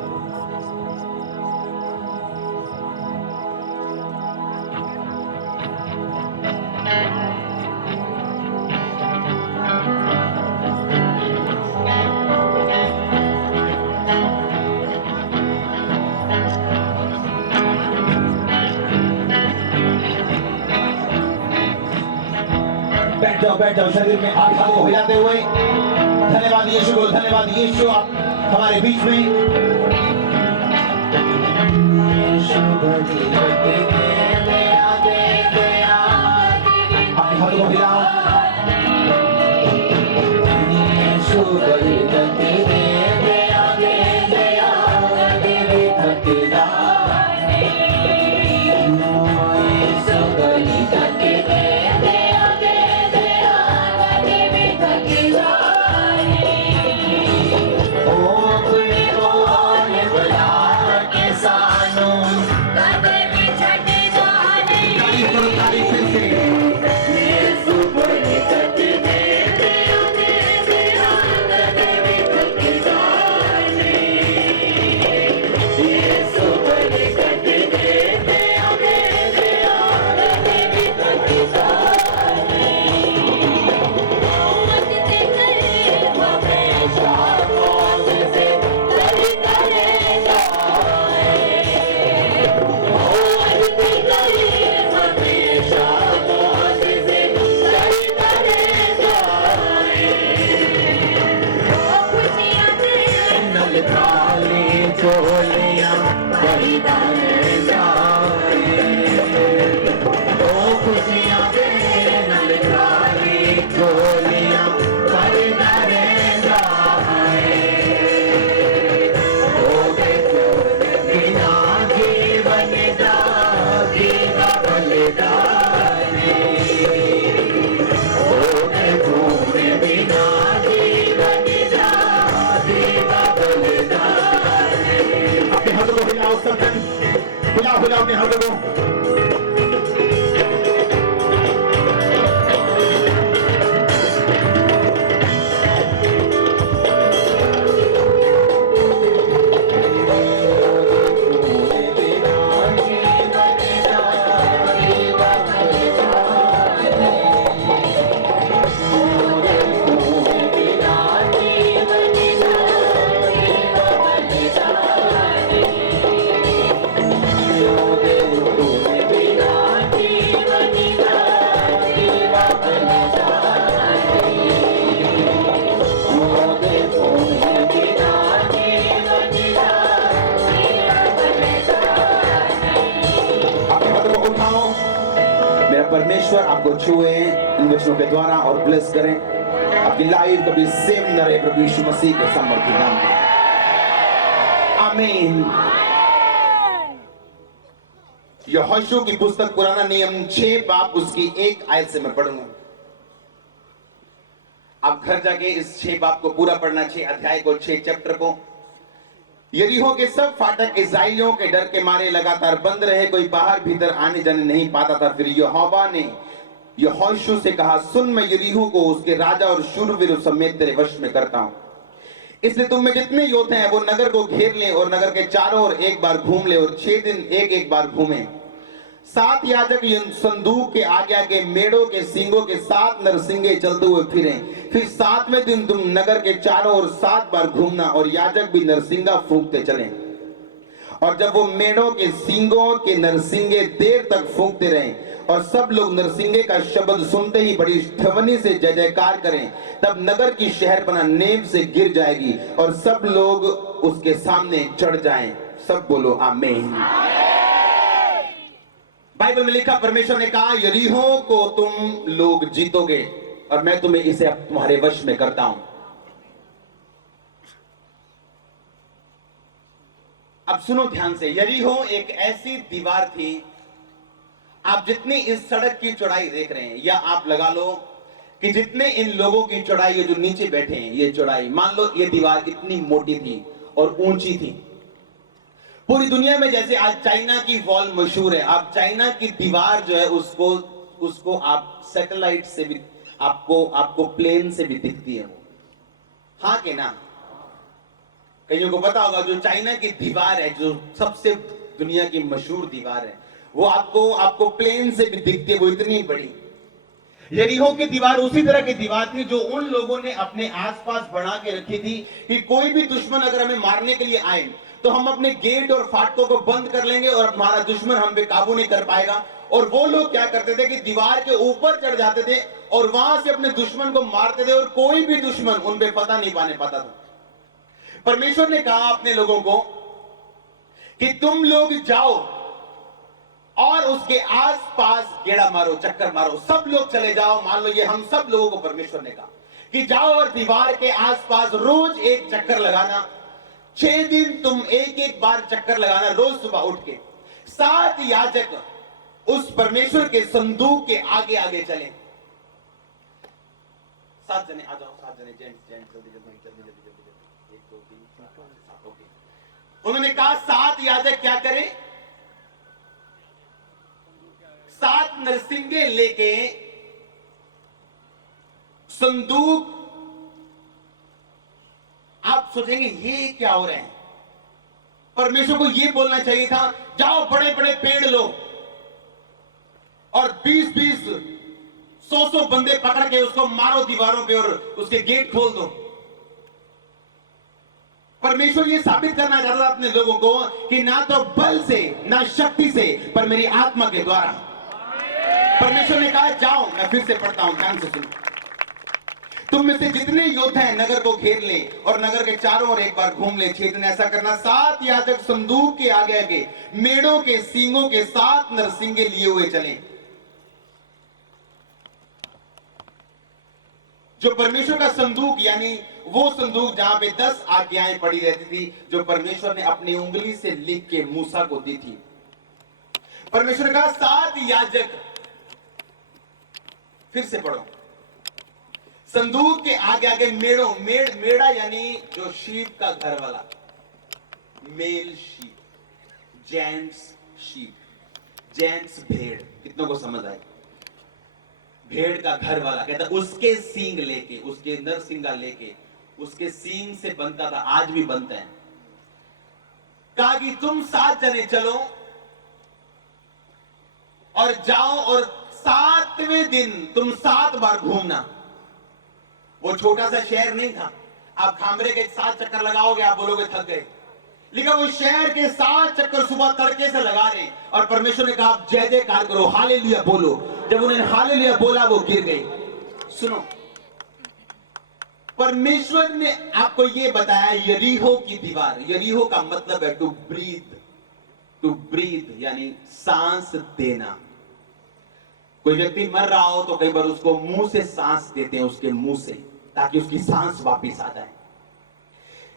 बैठ जाओ शरीर में हाथ को हिलाते हुए। धन्यवाद यीशु को, धन्यवाद यीशु आप हमारे बीच में। अपने हाथों को हिलाओ। नल खाली झोलियां भरी दाने जाए ओ खुशियां दे नल खाली झोलियां भरी दाने जाए ओ देखो बिना जीवन का जीवा बलिदानी ओ देखो बिना जीवन का जीवा बलिदानी अपने हाथों को हिलाओ सब जन, हिलाओ हिलाओ अपने हाथों को। अपने हाथों को उठाओ, मेरा परमेश्वर आपको छुए इन वचनों के द्वारा और ब्लेस करें। आपकी लाइफ कभी सेम न रहे प्रभु यीशु मसीह के सामर्थ्य नाम में। आमीन। यहोशू की पुस्तक पुराना नियम 6 बाब उसकी 1 आयत से मैं पढ़ूंगा। आप घर जाके इस 6 बाब को पूरा पढ़ना, 6 अध्याय को, 6 चैप्टर को। यरीहो के सब फाटक इस्राएलियों के डर के मारे लगातार बंद रहे, कोई बाहर भीतर आने जाने नहीं पाता था। फिर यहोवा ने यहोशू से कहा, सुन, मैं यरीहो को उसके राजा और शूरवीरों समेत तेरे वश में करता हूं। इसलिए तुम में जितने योद्धा हैं वो नगर को घेर लें और नगर के चारों ओर एक बार घूम ले और 6 दिन एक एक बार घूमें। 7 याजक संदूक के आगे आगे मेढ़ों के सींगों के 7 नरसिंगे चलते हुए फिरें। फिर 7वें दिन तुम नगर के चारों ओर 7 बार घूमना और याजक भी नरसिंगा फूंकते चलें। और जब वो मेढ़ों के सींगों के नरसिंगे देर तक फूंकते रहें और सब लोग नरसिंगे का शब्द सुनते ही बड़ी ध्वनि से जय जयकार करें, तब नगर की शहरपनाह नेम से गिर जाएगी और सब लोग उसके सामने चढ़ जाएं। सब बोलो आमीन। बाइबल में लिखा, परमेश्वर ने कहा, यरीहो को तुम लोग जीतोगे और मैं तुम्हें इसे अब तुम्हारे वश में करता हूं। अब सुनो ध्यान से, यरीहो एक ऐसी दीवार थी, आप जितनी इस सड़क की चौड़ाई देख रहे हैं, या आप लगा लो कि जितने इन लोगों की चौड़ाई, जो नीचे बैठे हैं, ये चौड़ाई, मान लो ये दीवार इतनी मोटी थी और ऊंची थी। पूरी दुनिया में जैसे आज चाइना की वॉल मशहूर है, आप चाइना की दीवार जो है उसको आप सैटेलाइट से भी, आपको प्लेन से भी दिखती है वो, हाँ के ना? कईयों को पता होगा, जो चाइना की दीवार है, जो सबसे दुनिया की मशहूर दीवार है, वो आपको प्लेन से भी दिखती है, वो इतनी बड़ी। यरीहो की दीवार उसी तरह की दीवार थी जो उन लोगों ने अपने आसपास बना के रखी थी कि कोई भी दुश्मन अगर हमें मारने के लिए आए तो हम अपने गेट और फाटकों को बंद कर लेंगे और हमारा दुश्मन हम पे काबू नहीं कर पाएगा। और वो लोग क्या करते थे कि दीवार के ऊपर चढ़ जाते थे और वहां से अपने दुश्मन को मारते थे और कोई भी दुश्मन उन पे पता नहीं पाने पाता था। परमेश्वर ने कहा अपने लोगों को कि तुम लोग जाओ और उसके आसपास गेड़ा मारो, चक्कर मारो, सब लोग चले जाओ। मान लो ये हम सब लोगों को परमेश्वर ने कहा कि जाओ और दीवार के आसपास रोज एक चक्कर लगाना। 6 दिन तुम एक एक बार चक्कर लगाना, रोज सुबह उठ के। 7 याजक उस परमेश्वर के संदूक के आगे आगे चले। 7 जने आ जाओ, 7 जने, जेंट्स जल्दी जल्दी जल्दी जल्दी जल्दी, 1 2 3 4 5 7। ओके, उन्होंने कहा 7 याजक क्या करें? 7 नरसिंगे लेके संदूक। आप सोचेंगे ये क्या हो रहा है? परमेश्वर को ये बोलना चाहिए था, जाओ बड़े बड़े पेड़ लो और 20-20 100 बंदे पकड़ के उसको मारो दीवारों पे और उसके गेट खोल दो। परमेश्वर ये साबित करना चाहता था अपने लोगों को कि ना तो बल से ना शक्ति से, पर मेरी आत्मा के द्वारा। परमेश्वर ने कहा जाओ, मैं फिर से पढ़ता हूं, ध्यान से सुनो। तुम में से जितने योद्धा हैं नगर को घेर ले और नगर के चारों ओर एक बार घूम ले। 6 दिन ऐसा करना। 7 याजक संदूक के आगे आगे मेढ़ों के सींगों के 7 नरसिंगे लिए हुए चले। जो परमेश्वर का संदूक, यानी वो संदूक जहां पे 10 आज्ञाएं पड़ी रहती थी, जो परमेश्वर ने अपनी उंगली से लिख के मूसा को दी थी। परमेश्वर का 7 याजक, फिर से पढ़ो, संदूक के आगे आगे मेढ़ों, मेढ़ा यानी जो शीप का घर वाला, male sheep, gents sheep, gents भेड़। कितनों को समझ आए? भेड़ का घर वाला, कहता उसके सींग लेके, उसके नरसिंगा लेके, उसके सींग से बनता था, आज भी बनता है। कहा कि तुम 7 जने चलो और जाओ और 7वें दिन तुम 7 बार घूमना। वो छोटा सा शहर नहीं था, आप खामरे के 7 चक्कर लगाओगे आप बोलोगे थक गए, लेकिन वो शहर के 7 चक्कर सुबह तड़के से लगा रहे। और परमेश्वर ने कहा आप जय जयकार करो, हालेलुया बोलो। जब उन्होंने हालेलुया बोला वो गिर गए। सुनो, परमेश्वर ने आपको ये बताया, यरीहो की दीवार, यरीहो का मतलब है टू ब्रीथ, टू ब्रीथ यानी सांस देना। कोई व्यक्ति मर रहा हो तो कई बार उसको मुंह से सांस देते हैं, उसके मुंह से, ताकि उसकी सांस वापस आ जाए।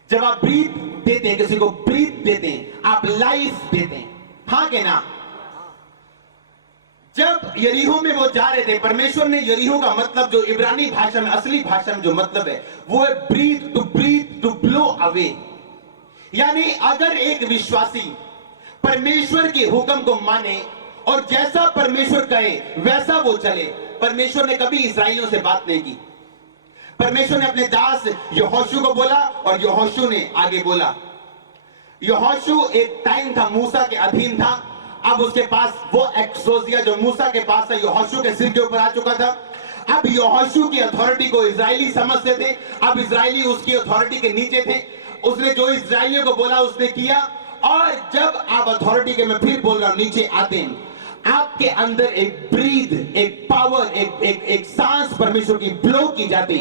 जब आप ब्रीथ देते हैं, किसी को ब्रीथ देते हैं, आप लाइफ देते हैं, हाँ के ना? जब यरीहो में वो जा रहे थे, परमेश्वर ने यरीहो का मतलब जो इब्रानी भाषा में, असली भाषा में जो मतलब है वो है ब्रीथ, टू ब्लो अवे। यानी अगर एक विश्वासी परमेश्वर के हुक्म को माने और जैसा परमेश्वर कहे वैसा वो चले। परमेश्वर ने कभी इस्राएलियों से बात नहीं की। परमेश्वर ने अपने दास यहोशू को बोला और यहोशू ने आगे बोला। यहोशू एक टाइम था मूसा के अधीन था, अब उसके पास वो एक्सोसिया जो मूसा के पास था यहोशू के सिर के ऊपर आ चुका था। अब यहोशू की अथॉरिटी को इजरायली समझते थे, अब इजरायली उसकी अथॉरिटी के नीचे थे। उसने जो इजरायलियों को बोला उसने किया। और जब आप अथॉरिटी के, मैं फिर बोल रहा हूं, नीचे आते हैं, आपके अंदर एक ब्रीथ, एक पावर, एक सांस परमेश्वर की ब्लो की जाती,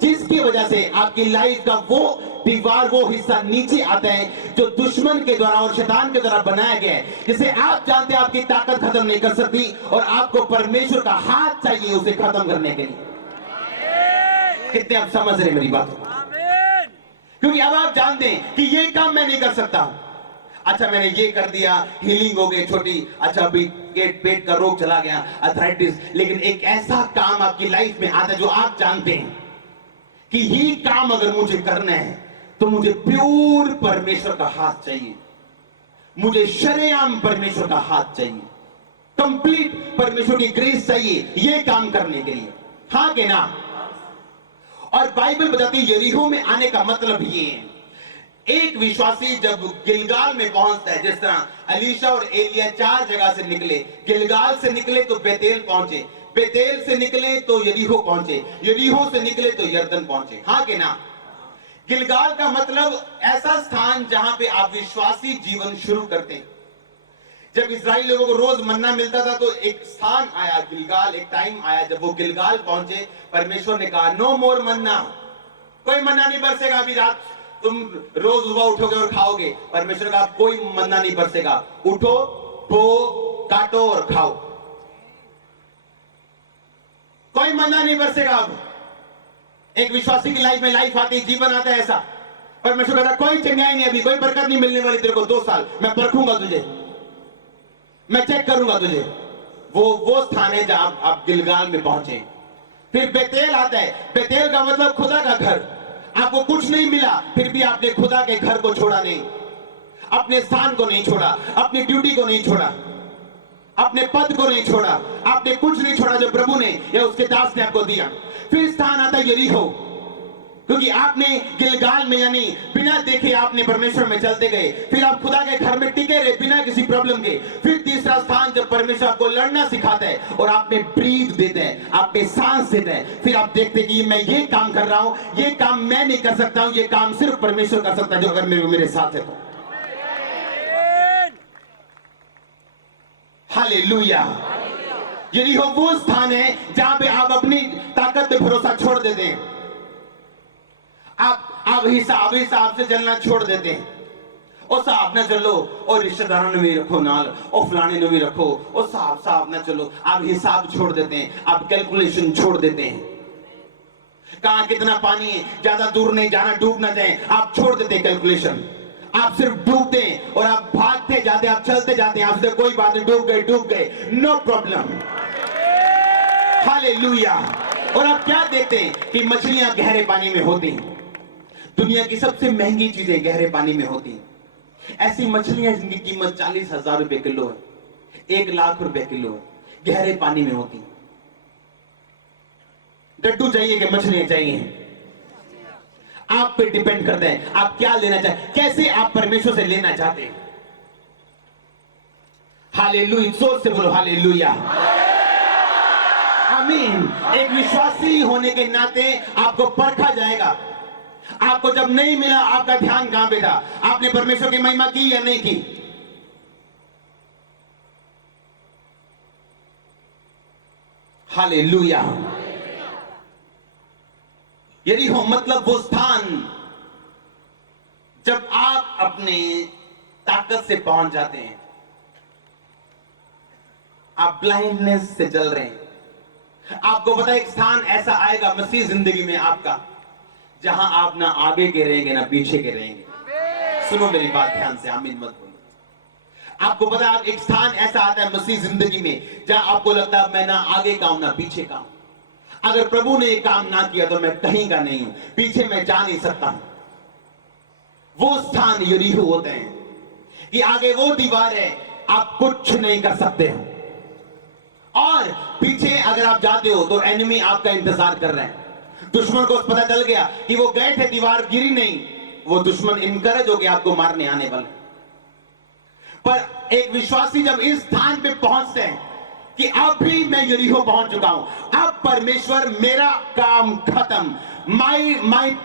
जिसकी वजह से आपकी लाइफ का वो दीवार, वो हिस्सा नीचे आता है जो दुश्मन के द्वारा और शैतान के द्वारा बनाया गया है, जिसे आप जानते हैं आपकी ताकत खत्म नहीं कर सकती और आपको परमेश्वर का हाथ चाहिए उसे खत्म करने के लिए। कितने आप समझ रहे मेरी बात? क्योंकि अब आप जानते हैं कि ये काम मैं नहीं कर सकता हूं। अच्छा मैंने ये कर दिया, हीलिंग हो गई छोटी, अच्छा अभी पेट का रोग चला गया, अर्थराइटिस, लेकिन एक ऐसा काम आपकी लाइफ में आता है जो आप जानते हैं कि ये काम अगर मुझे करना है तो मुझे प्योर परमेश्वर का हाथ चाहिए, मुझे शरेआम परमेश्वर का हाथ चाहिए, कंप्लीट परमेश्वर की ग्रेस चाहिए ये काम करने के लिए, हाँ के ना? और बाइबल बताती है यरीहो में आने का मतलब ये है, एक विश्वासी जब गिलगाल में पहुंचता है, जिस तरह अलीशा और एलिया 4 जगह से निकले, गिलगाल से निकले तो बेतेल पहुंचे, बेतेल से निकले तो यरीहो पहुंचे, यरीहो से निकले तो यरदन पहुंचे, हाँ के ना? गिलगाल का मतलब ऐसा स्थान जहां पे आप विश्वासी जीवन शुरू करते हैं। जब इजराइल लोगों को रोज मन्ना मिलता था तो एक स्थान आया गिलगाल, एक टाइम आया जब वो गिलगाल पहुंचे, परमेश्वर ने कहा नो मोर मन्ना, कोई मन्ना नहीं बरसेगा, अभी रात तुम रोज सुबह उठोगे और खाओगे। परमेश्वर ने कहा कोई मन्ना नहीं बरसेगा, उठो, बो, काटो और खाओ, कोई मन्ना नहीं बरसेगा। अब एक विश्वासी की लाइफ में लाइफ आती, जीवन आता है ऐसा। परमेश्वर कहता कोई चंगाई नहीं, अभी कोई बरकत नहीं मिलने वाली तेरे को, 2 साल मैं परखूंगा तुझे, मैं चेक करूंगा तुझे। वो स्थान है जहां आप गिलगाल में पहुंचे। फिर बेतेल आता है, बेतेल का मतलब खुदा का घर। आपको कुछ नहीं मिला फिर भी आपने खुदा के घर को छोड़ा नहीं, अपने स्थान को नहीं छोड़ा, अपनी ड्यूटी को नहीं छोड़ा, अपने पद को नहीं छोड़ा, आपने कुछ नहीं छोड़ा जो प्रभु ने या उसके दास ने आपको दिया। फिर स्थान आता है यरीहो, क्योंकि आपने गिलगाल में यानी बिना देखे आपने परमेश्वर में चलते गए, फिर आप खुदा के घर में टिके रहे बिना किसी प्रॉब्लम के। फिर तीसरा स्थान जब परमेश्वर आपको लड़ना सिखाता है और आपने ब्रीथ देते हैं, आपने सांस देते हैं, फिर आप देखते हैं कि मैं ये काम कर रहा हूं, ये काम मैं नहीं कर सकता हूं, ये काम सिर्फ परमेश्वर कर सकता है जो अगर मेरे साथ है तो। हालेलुया। यरीहो वो स्थान है जहां पे आप अपनी ताकत पे भरोसा छोड़ देते हैं। आप हिसाब से चलना छोड़ देते हैं। और साहब ना चलो, और रिश्तेदारों ने भी रखो नाल, और फलाने ने भी रखो, और साहब ना चलो। आप हिसाब छोड़ देते हैं, आप कैलकुलेशन छोड़ देते हैं। कहां कितना पानी है, ज्यादा दूर नहीं जाना, डूब ना जाए, आप छोड़ देते हैं कैलकुलेशन। आप सिर्फ डूबते हैं और आप भागते जाते, आप चलते जाते हैं। आपसे कोई बात नहीं, डूब गए, नो प्रॉब्लम। हालेलुया। और आप क्या देखते हैं कि मछलियां गहरे पानी में होती हैं। दुनिया की सबसे महंगी चीजें गहरे पानी में होती हैं। ऐसी मछलियां जिनकी कीमत 40,000 रुपए किलो है, 1 लाख रुपए किलो है, गहरे पानी में होती। डड्डू चाहिए कि मछलियां चाहिए? आप पे डिपेंड करते हैं आप क्या लेना चाहते, कैसे आप परमेश्वर से लेना चाहते हैं। हालेलुया, जोर से बोलो हालेलुया। आमीन। एक विश्वासी होने के नाते आपको परखा जाएगा। आपको जब नहीं मिला, आपका ध्यान कहां पे था? आपने परमेश्वर की महिमा की या नहीं की? हालेलुया। यरीहो मतलब वो स्थान जब आप अपने ताकत से पहुंच जाते हैं। आप ब्लाइंडनेस से जल रहे हैं। आपको पता है एक स्थान ऐसा आएगा मसीह जिंदगी में आपका, जहां आप ना आगे के रहेंगे ना पीछे के रहेंगे। सुनो मेरी बात ध्यान से, आमीन मत बोलो। आपको पता है एक स्थान ऐसा आता है मसीह जिंदगी में, जहां आपको लगता है मैं ना आगे का हूं ना पीछे का हूं। अगर प्रभु ने ये काम ना किया तो मैं कहीं का नहीं हूं, पीछे मैं जा नहीं सकता हूं। वो स्थान यरीहो होते हैं कि आगे वो दीवार है, आप कुछ नहीं कर सकते हो, और पीछे अगर आप जाते हो तो एनिमी आपका इंतजार कर रहे हैं। दुश्मन को पता चल गया कि वो गए थे, दीवार गिरी नहीं, वो दुश्मन इनकरेज हो गया आपको मारने आने वाले। पर एक विश्वासी जब इस स्थान पे पहुंचते हैं कि अब भी मैं यरीहो पहुंच चुका हूं, अब परमेश्वर मेरा काम खत्म,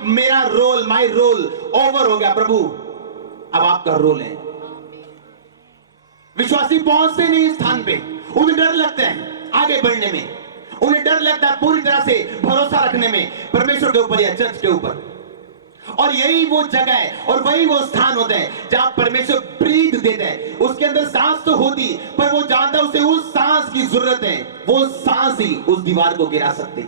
मेरा रोल, माई रोल ओवर हो गया, प्रभु अब आपका रोल है। विश्वासी पहुंचते नहीं इस स्थान पे, उन्हें डर लगता है आगे बढ़ने में, उन्हें डर लगता है पूरी तरह से भरोसा रखने में परमेश्वर के ऊपर या चर्च के ऊपर। और यही वो जगह है और वही वो स्थान होता है जहां परमेश्वर ब्रीथ देता है। उसके अंदर सांस तो होती, पर वो जानता है उसे उस सांस की जरूरत है, वो सांस ही उस दीवार को गिरा सकती है।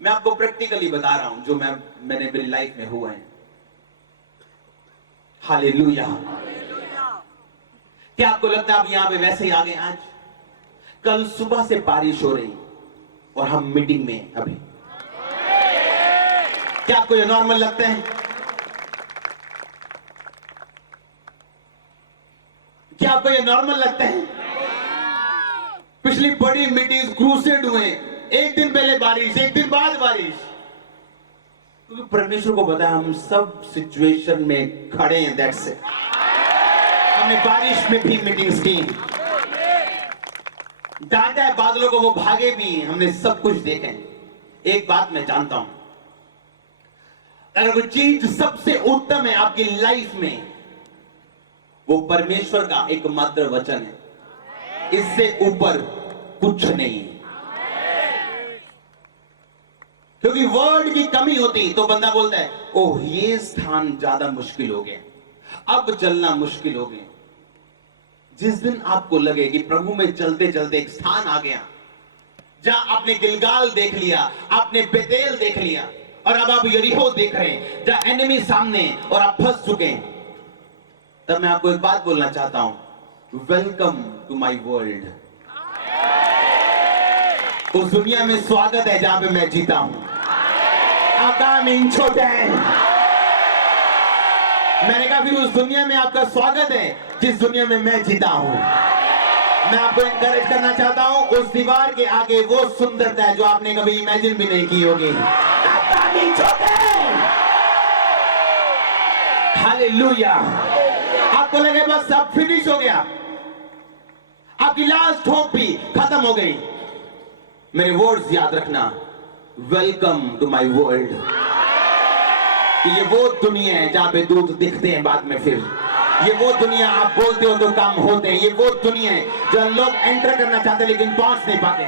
मैं आपको प्रैक्टिकली बता रहा हूं जो मैंने मेरी लाइफ में हुआ है। हालेलुया। क्या आपको लगता है आप यहां पे वैसे ही आ गए? आज कल सुबह से बारिश हो रही और हम मीटिंग में अभी। क्या आपको ये नॉर्मल लगता है? क्या आपको ये नॉर्मल लगता है? पिछली बड़ी मीटिंग क्रूसेड हुए, एक दिन पहले बारिश, एक दिन बाद बारिश। क्योंकि परमेश्वर को पता है हम सब सिचुएशन में खड़े हैं, दैट्स इट। हमने बारिश में भी मीटिंग्स की, डांटा है बादलों को, वो भागे भी, हमने सब कुछ देखा है। एक बात मैं जानता हूं, अगर कोई चीज सबसे उत्तम है आपकी लाइफ में, वो परमेश्वर का एकमात्र वचन है, इससे ऊपर कुछ नहीं। क्योंकि वर्ड की कमी होती तो बंदा बोलता है ओह ये स्थान ज्यादा मुश्किल हो गया, अब चलना मुश्किल हो गया। जिस दिन आपको लगे कि प्रभु में चलते चलते एक स्थान आ गया जहां आपने गिलगाल देख लिया, आपने बेतेल देख लिया, और अब आप यरीहो देख रहे हैं जहां एनिमी सामने और आप फंस चुके हैं, तब मैं आपको एक बात बोलना चाहता हूं, वेलकम टू माई वर्ल्ड। उस दुनिया में स्वागत है जहां पे मैं जीता हूं। आपका मीन छोटे हैं, मैंने कहा फिर उस दुनिया में आपका स्वागत है जिस दुनिया में मैं जीता हूं। मैं आपको एनकरेज करना चाहता हूं, उस दीवार के आगे वो सुंदरता है जो आपने कभी इमेजिन भी नहीं की होगी। हालेलुया। आपको लगे बस सब फिनिश हो गया, आपकी लास्ट होप भी खत्म हो गई, मेरे वर्ड्स याद रखना, वेलकम टू माई वर्ल्ड। ये वो दुनिया है जहां पे दूध दिखते हैं बाद में, फिर ये वो दुनिया आप बोलते हो तो काम होते हैं, ये वो दुनिया है जहां लोग एंटर करना चाहते हैं लेकिन पहुंच नहीं पाते।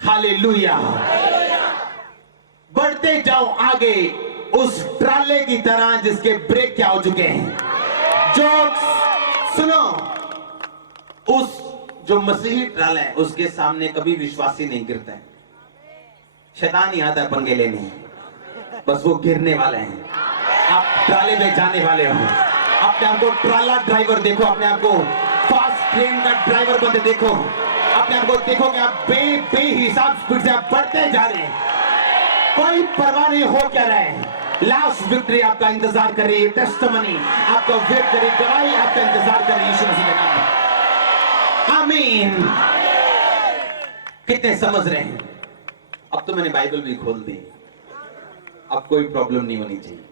हालेलुया। बढ़ते जाओ आगे उस ट्राले की तरह जिसके ब्रेक क्या हो चुके हैं। जो सुनो, उस जो मसीही ट्राला है उसके सामने कभी विश्वासी नहीं गिरता है। शैतान ही आता है पंगे लेने, बस वो गिरने वाले हैं। आप ट्राले में जाने वाले हो। अपने आप को ट्राला ड्राइवर देखो, अपने आप को फास्ट ट्रेन का ड्राइवर बनते देखो, अपने आप को देखो कि आप बेहिसाब स्पीड से आप बढ़ते जा रहे हैं। कोई परवाह नहीं हो क्या रहा है। लास्ट विक्ट्री आपका इंतजार कर रही है, टेस्टिमनी आपका वेट कर रही है, गवाही आपका इंतजार कर रही है यीशु मसीह के नाम में। आमीन। कितने समझ रहे हैं? अब तो मैंने बाइबल भी खोल दी, अब कोई प्रॉब्लम नहीं होनी चाहिए।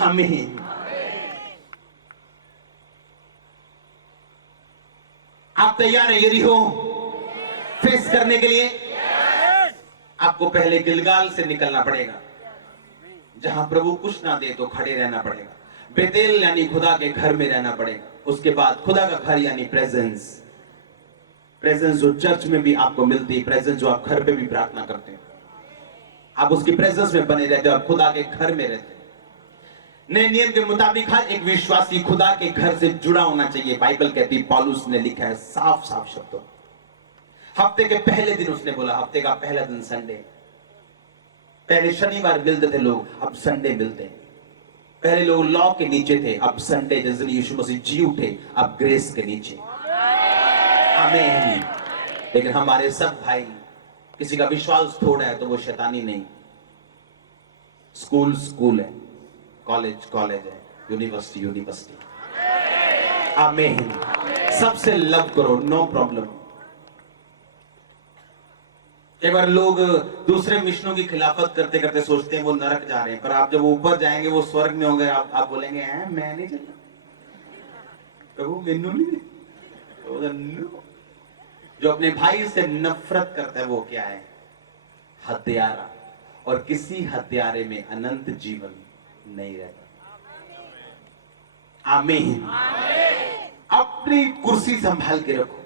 आमीन। आप तैयार हैं यरीहो फेस करने के लिए? आपको पहले गिलगाल से निकलना पड़ेगा, जहां प्रभु कुछ ना दे तो खड़े रहना पड़ेगा। बेतेल यानी खुदा के घर में रहना पड़ेगा। उसके बाद खुदा का घर यानी प्रेजेंस। प्रेजेंस जो चर्च में भी आपको मिलती है, प्रेजेंस जो आप घर पे भी प्रार्थना करते हैं, आप उसकी प्रेजेंस में बने रहते हो, आप खुदा के घर में रहते हैं। नए नियम के मुताबिक हर एक विश्वासी खुदा के घर से जुड़ा होना चाहिए। बाइबल कहती, पौलुस ने लिखा है साफ साफ शब्दों। हफ्ते के पहले दिन उसने बोला, हफ्ते का पहला दिन संडे। पहले शनिवार मिलते थे लोग, अब संडे मिलते हैं। पहले लोग लॉ के नीचे थे, अब संडे जिस दिन यीशु मसीह जी उठे, अब ग्रेस के नीचे। आमीन। लेकिन हमारे सब भाई, किसी का विश्वास थोड़ा है तो वो शैतानी नहीं। स्कूल स्कूल है, कॉलेज कॉलेज है, यूनिवर्सिटी यूनिवर्सिटी। आमीन। सबसे लव करो, नो प्रॉब्लम। एक बार लोग दूसरे मिशनों की खिलाफत करते करते सोचते हैं वो नरक जा रहे हैं, पर आप जब ऊपर जाएंगे वो स्वर्ग में होंगे, आप बोलेंगे हैं मैं नहीं चलना, प्रभु मेनू नहीं। जो अपने भाई से नफरत करता है वो क्या है? हत्यारा। और किसी हत्यारे में अनंत जीवन नहीं रहता। आमीन। अपनी कुर्सी संभाल के रखो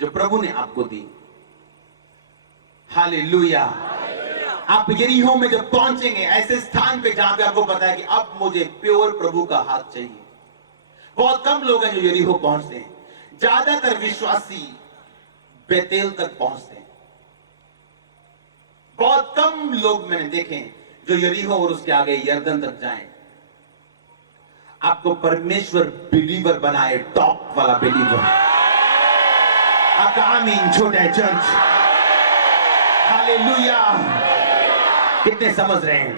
जो प्रभु ने आपको दी। हालेलुया। आप यरीहो में जब पहुंचेंगे, ऐसे स्थान पे जहां पे आपको पता है कि अब मुझे प्योर प्रभु का हाथ चाहिए। बहुत कम लोग हैं जो यरीहो पहुंचते हैं। ज्यादातर विश्वासी बेतेल तक पहुंचते हैं। बहुत कम लोग मैंने देखे जो यरीहो और उसके आगे यरदन तक जाएं। आपको परमेश्वर बिलीवर बनाए, टॉप वाला बिलीवर। आपका आमीन छोटा है चर्च। हालेलुया। कितने समझ रहे हैं?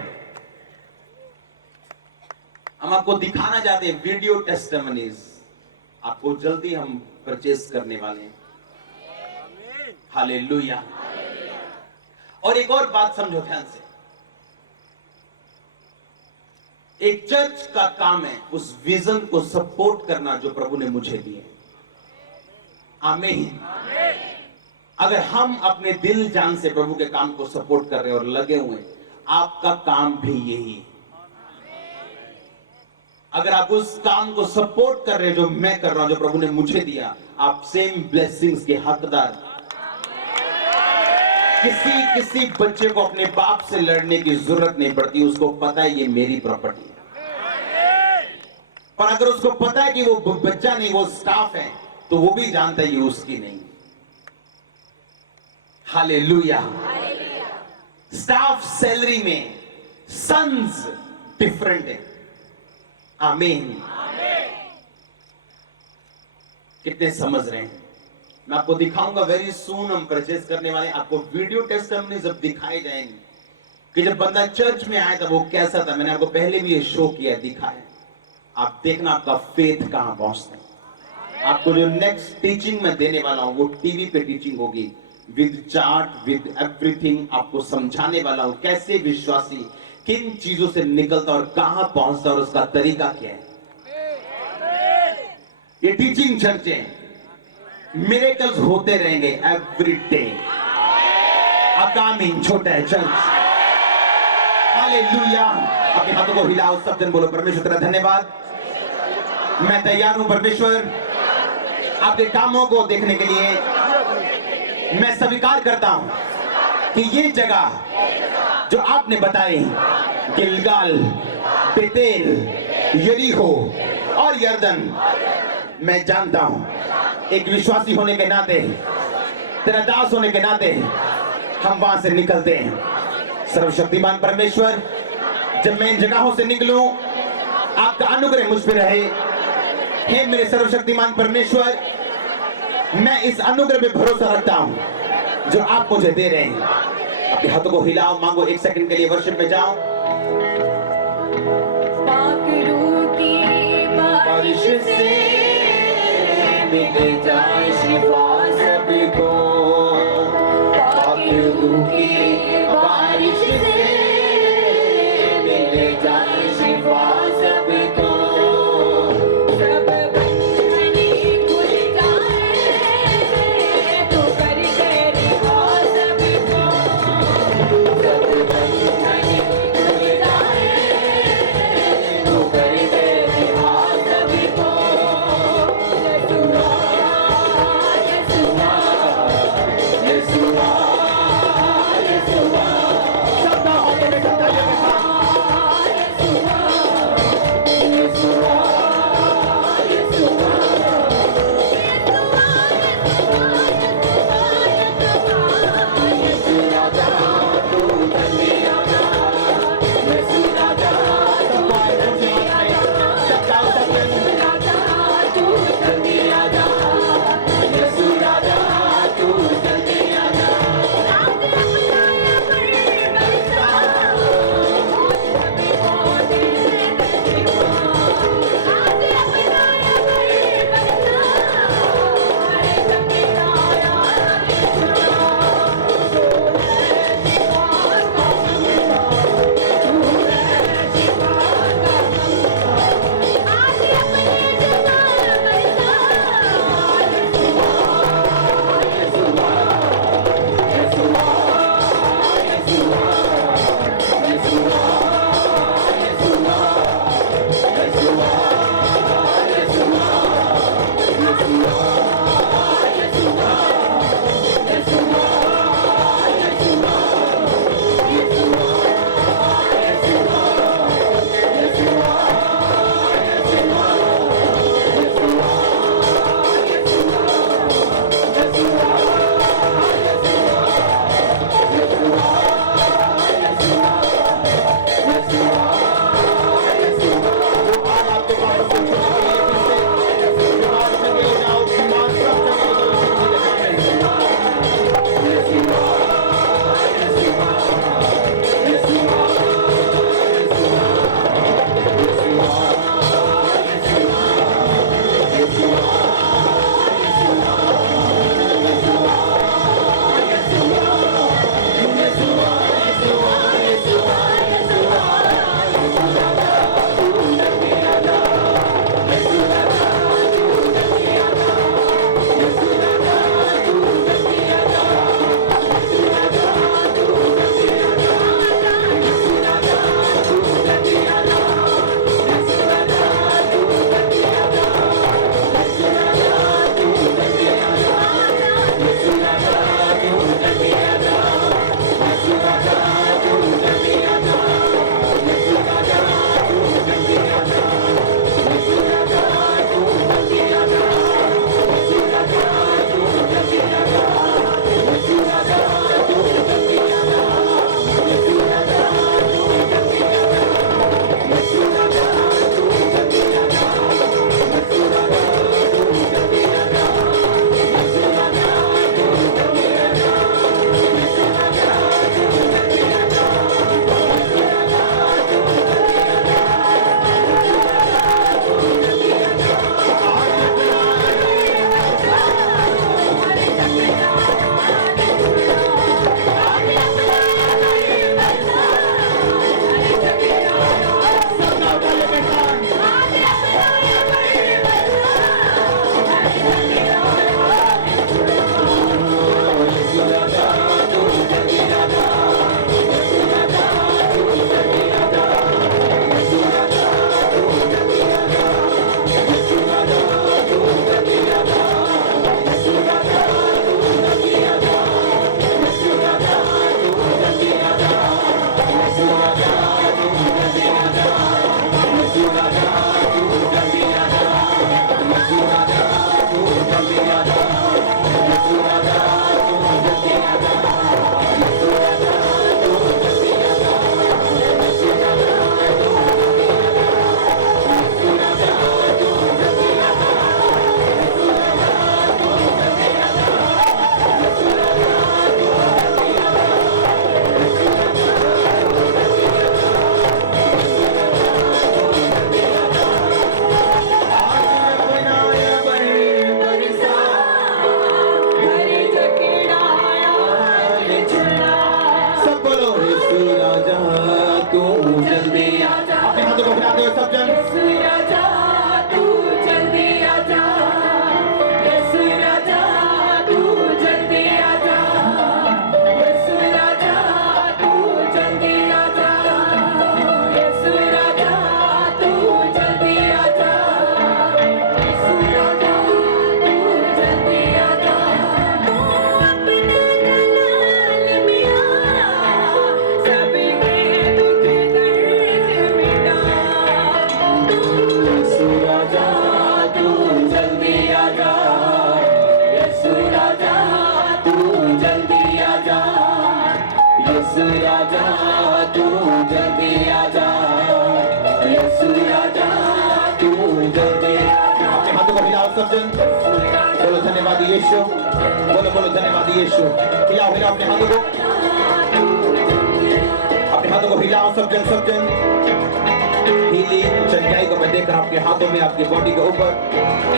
हम आपको दिखाना चाहते हैं वीडियो टेस्टिमनीज। आपको जल्दी हम परचेस करने वाले हैं। हालेलुया। और एक और बात समझो ध्यान से, एक चर्च का काम है उस विजन को सपोर्ट करना जो प्रभु ने मुझे दिए। आमीन। अगर हम अपने दिल जान से प्रभु के काम को सपोर्ट कर रहे हैं और लगे हुए, आपका काम भी यही है। अगर आप उस काम को सपोर्ट कर रहे हैं जो मैं कर रहा हूं, जो प्रभु ने मुझे दिया, आप सेम ब्लेसिंग्स के हकदार। किसी बच्चे को अपने बाप से लड़ने की जरूरत नहीं पड़ती, उसको पता है ये मेरी प्रॉपर्टी है। पर अगर उसको पता है कि वो बच्चा नहीं, वो स्टाफ है, तो वो भी जानता है ये उसकी नहीं। हालेलुया। स्टाफ सैलरी में, सन्स डिफरेंट है। आमीन। कितने समझ रहे हैं? मैं आपको दिखाऊंगा वेरी सून। हम परचेस करने वाले, आपको वीडियो टेस्टिमनी जब दिखाए जाएंगे कि जब बंदा चर्च में आया था वो कैसा था। मैंने आपको पहले भी ये शो किया, दिखाया। आप देखना आपका फेथ कहां पहुंचता है। आपको जो नेक्स्ट टीचिंग मैं देने वाला हूं वो टीवी पे टीचिंग होगी, विद चार्ट, विद एवरीथिंग। आपको समझाने वाला हूं कैसे विश्वासी किन चीजों से निकलता और कहां पहुंचता और उसका तरीका क्या है। ये टीचिंग चर्च है, मिरेकल्स होते रहेंगे एवरी डे। आमीन छोटा है चर्च। हालेलुया। अपने हाथों को हिलाओ, सब जन बोलो परमेश्वर तेरा धन्यवाद। मैं तैयार हूं परमेश्वर आपके कामों को देखने के लिए। मैं स्वीकार करता हूं कि ये जगह जो आपने बताई, गिलगाल, बेतेल, यरीहो और यरदन, मैं जानता हूं एक विश्वासी होने के नाते, तेरा दास होने के नाते हम वहां से निकलते हैं। सर्वशक्तिमान परमेश्वर, जब मैं इन जगहों से निकलूं, आपका अनुग्रह मुझ पर रहे। हे मेरे सर्वशक्तिमान परमेश्वर, मैं इस अनुग्रह पे भरोसा रखता हूं जो आप मुझे दे रहे हैं। अपने हाथों को हिलाओ, मांगो, 1 सेकंड के लिए वर्शिप में जाओ। बारिश से मिले जाए शिफा सबको, पाकिरू की बारिश से मिले जाए शिफा सबको, सब बंधने खुल जाए, तो कर दे रिहा सबको, सब बंधने खुल जाए, तो कर दे रिहा सबको। यीशुआ, यीशुआ, यीशुआ, सब तू जल्दी आजा, यीशु आजा, तू जल्दी आजा। अपने हाथों को हिलाओ सब जन, बोलो धन्यवाद यीशु, बोलो बोलो धन्यवाद यीशु। हिलाओ हिलाओ अपने हाथों को, अपने हाथों को हिलाओ सब जन सब जन। हीलिंग चंगाई को मैं देख रहा हूं आपके हाथों में, आपकी बॉडी के ऊपर,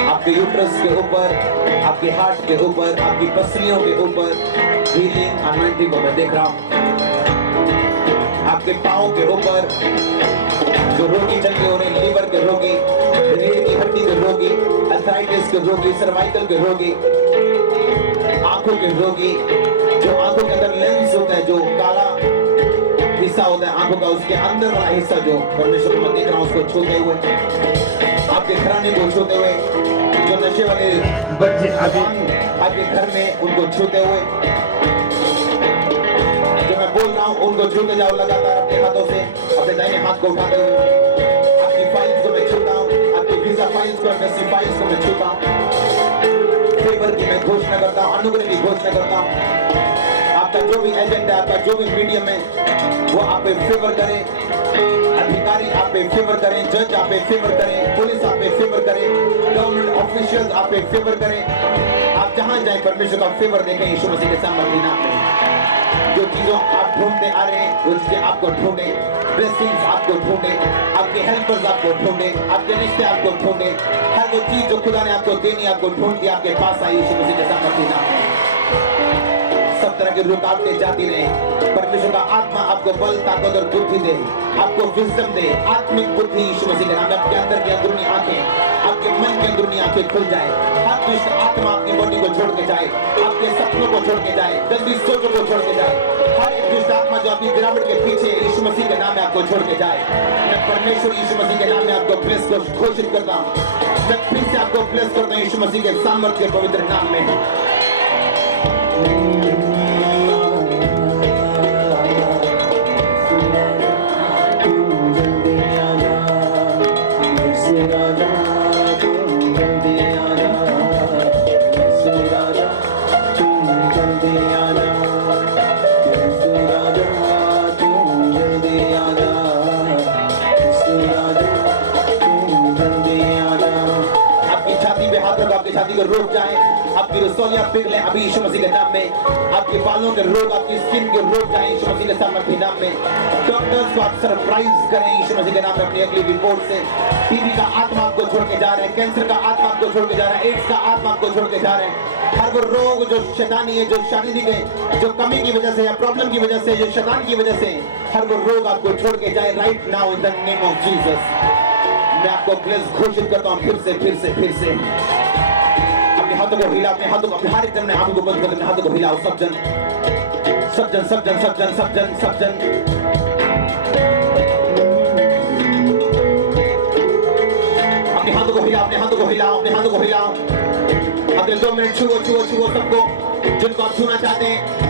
आपके यूट्रस के ऊपर, आपके हार्ट के ऊपर, आपकी पसलियों के ऊपर हीलिंग अनॉइंटिंग को मैं देख रहा हूं। आपके पाँव के ऊपर जो रोगी चल के हो रहे, लीवर के रोगी, रीढ़ की हड्डी के रोगी, अर्थराइटिस के रोगी, सर्वाइकल के रोगी, आंखों के रोगी, जो आंखों के अंदर लेंस होता है, जो काला हिस्सा होता है आंखों का, उसके अंदर वाला हिस्सा जो परमेश्वर को मैं देख रहा हूँ उसको छूते हुए, आपके घराने को छूते हुए, जो नशे वाले बच्चे आपके घर में उनको छूते हुए, जो मैं बोल रहा हूँ उनको छूते जाओ लगातार अपने हाथों से, अपने दाहिने हाथ को उठाते हुए। आपकी फाइल्स को मैं छूता हूँ, आपकी वीजा फाइल्स को, एमबेसी फाइल्स को मैं छूता हूँ। फेवर की मैं घोषणा करता हूँ, अनुग्रह की घोषणा करता हूँ। आपका जो भी एजेंट है, आपका जो भी मीडियम है, वो आप पे फेवर करे, अधिकारी आप पे फेवर करें, जज आप पे फेवर करें, पुलिस आप पे फेवर करे, गवर्नमेंट ऑफिशियल्स आप पे फेवर करें। आप जहां जाए परमेश्वर का फेवर देखें यीशु मसीह के सामर्थ्य नाम में। जो चीजों आप ढूंढते आ रहे हैं उसके आपको ढूंढे, ब्लेसिंग्स आपको ढूंढे, आपके हेल्पर्स आपको ढूंढे, आपके रिश्ते आपको ढूंढे, हर वो चीज जो खुदा ने आपको देनी आपको ढूंढती आपके पास आई यीशु मसीह के सामर्थ्य नाम में। सब तरह की रुकावटें जाती रहे, परमेश्वर का आत्मा आपको बल, ताकत और बुद्धि दे, आपको विजडम दे, आत्मिक बुद्धि यीशु मसीह के नाम में। आपके अंदर की अंदरूनी आंखें, आपके मन की अंदरूनी आंखें खुल जाए, हर दुष्ट आत्मा अपनी बॉडी को छोड़ के जाए, आपके सपनों को छोड़ के जाए, गंदी सोचों को छोड़ के जाए, हर एक दुष्ट आत्मा जो आपकी गिरावट के पीछे यीशु मसीह के नाम में आपको छोड़ के जाए। मैं परमेश्वर यीशु मसीह के नाम में आपको ब्लेस को घोषित करता हूँ, मैं फिर से आपको ब्लेस करता हूँ यीशु मसीह के सामर्थ्य के पवित्र नाम में। छाती को रोक जाए, आपकी रसोलियां पिघले अभी यीशु मसीह के नाम में, आपके बालों के रोग, आपकी स्किन के रोग जाए यीशु मसीह के सामर्थ्य नाम में। डॉक्टर्स को आप सरप्राइज करें यीशु मसीह के नाम में अपनी अगली रिपोर्ट से। टीबी का आत्मा आपको छोड़ के जा रहे हैं, कैंसर का आत्मा आपको छोड़ के जा रहा है, एड्स का आत्मा आपको छोड़ के जा रहे हैं। हर वो रोग जो शैतानी है, जो शारीरिक है, जो कमी की वजह से या प्रॉब्लम की वजह से, जो शैतान की वजह से, हर वो रोग आपको छोड़ के जाए right now in the name of Jesus. मैं आपको ब्लेस घोषित करता हूँ फिर से। हाथों को हिला, अपने हाथों को, अपने हर एक जन ने हाथों को बंद कर, अपने हाथों को हिलाओ सब जन। अपने हाथों को हिलाओ। अगले 2 मिनट छुओ सबको जिनको आप छूना चाहते हैं।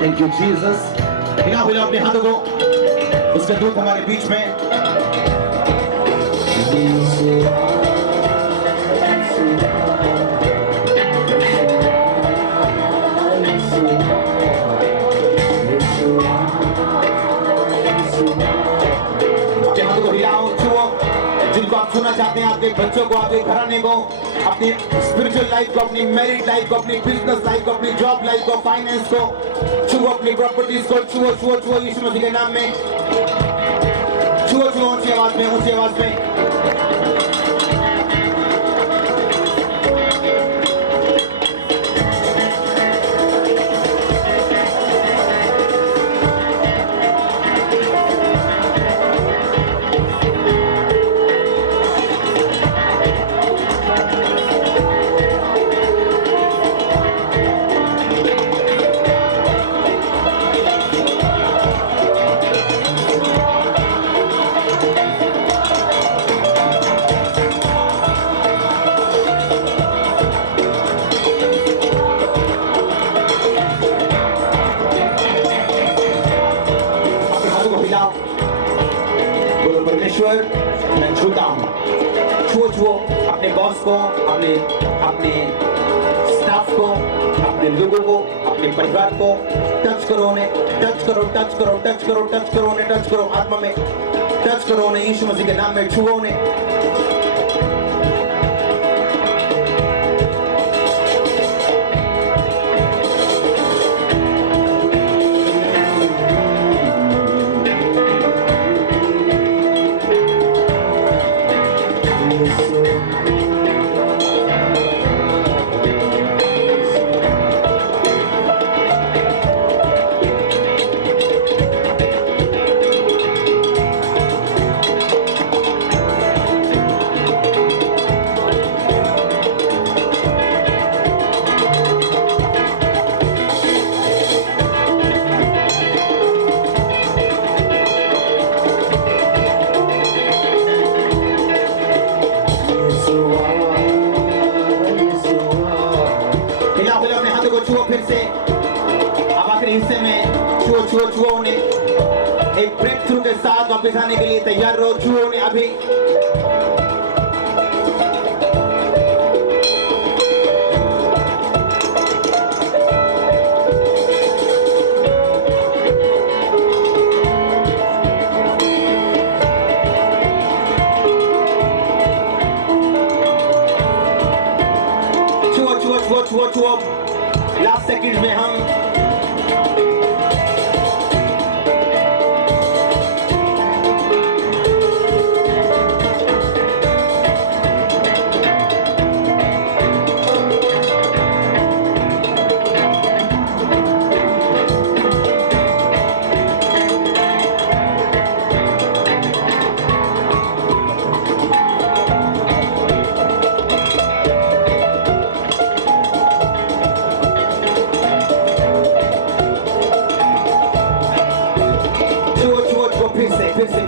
Thank you Jesus. हिलाओ अपने हाथों को, उसका दूत हमारे बीच में। छूना चाहते हैं आपके बच्चों को, आपके घराने को, अपनी स्पिरिचुअल लाइफ को, अपनी मैरिड लाइफ को, अपनी बिजनेस लाइफ को, अपनी जॉब लाइफ को, फाइनेंस को छुओ, अपनी प्रॉपर्टीज को छुओ छुओ छुओ यीशु मसीह के नाम में छुओ छुओ, ऊंची आवाज में, ऊंची आवाज में। बोलो परमेश्वर मैं छूता हूँ, छुओ छुओ अपने बॉस को, अपने अपने स्टाफ को, अपने लोगों को, अपने परिवार को टच करो उन्हें, टच करो टच करो टच करो टच करो उन्हें, टच करो आत्मा में, टच करो उन्हें यीशु मसीह के नाम में, छुओ उन्हें। छुओ फिर से, अब आखिरी हिस्से में छुओ छुओ छुओ उन्हें, एक ब्रेक थ्रू के साथ वापस आने के लिए तैयार रहो, छुओ उन्हें अभी। छुओ छुओ छुओ छुओ छुओ, लास्ट सेकंड में हम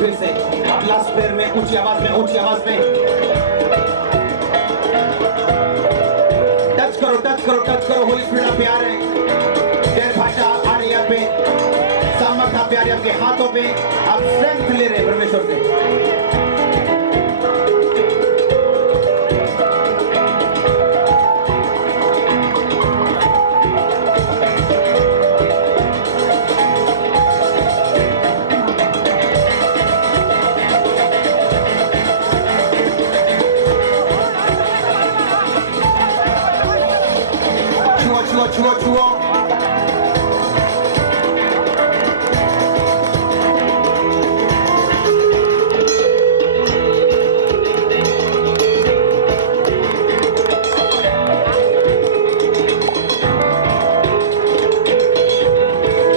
फिर से अब लास्ट पैर में ऊंची आवाज में, ऊंची आवाज में टच करो टच करो टच करो, होली स्पिरिट आप पे आ रहे हैं, देर भाषा आ रही है आप पे, सामर्थ आप पे आ रही है, आपके हाथों पे आप स्ट्रेंथ ले रहे हैं परमेश्वर से। छुओ छुओ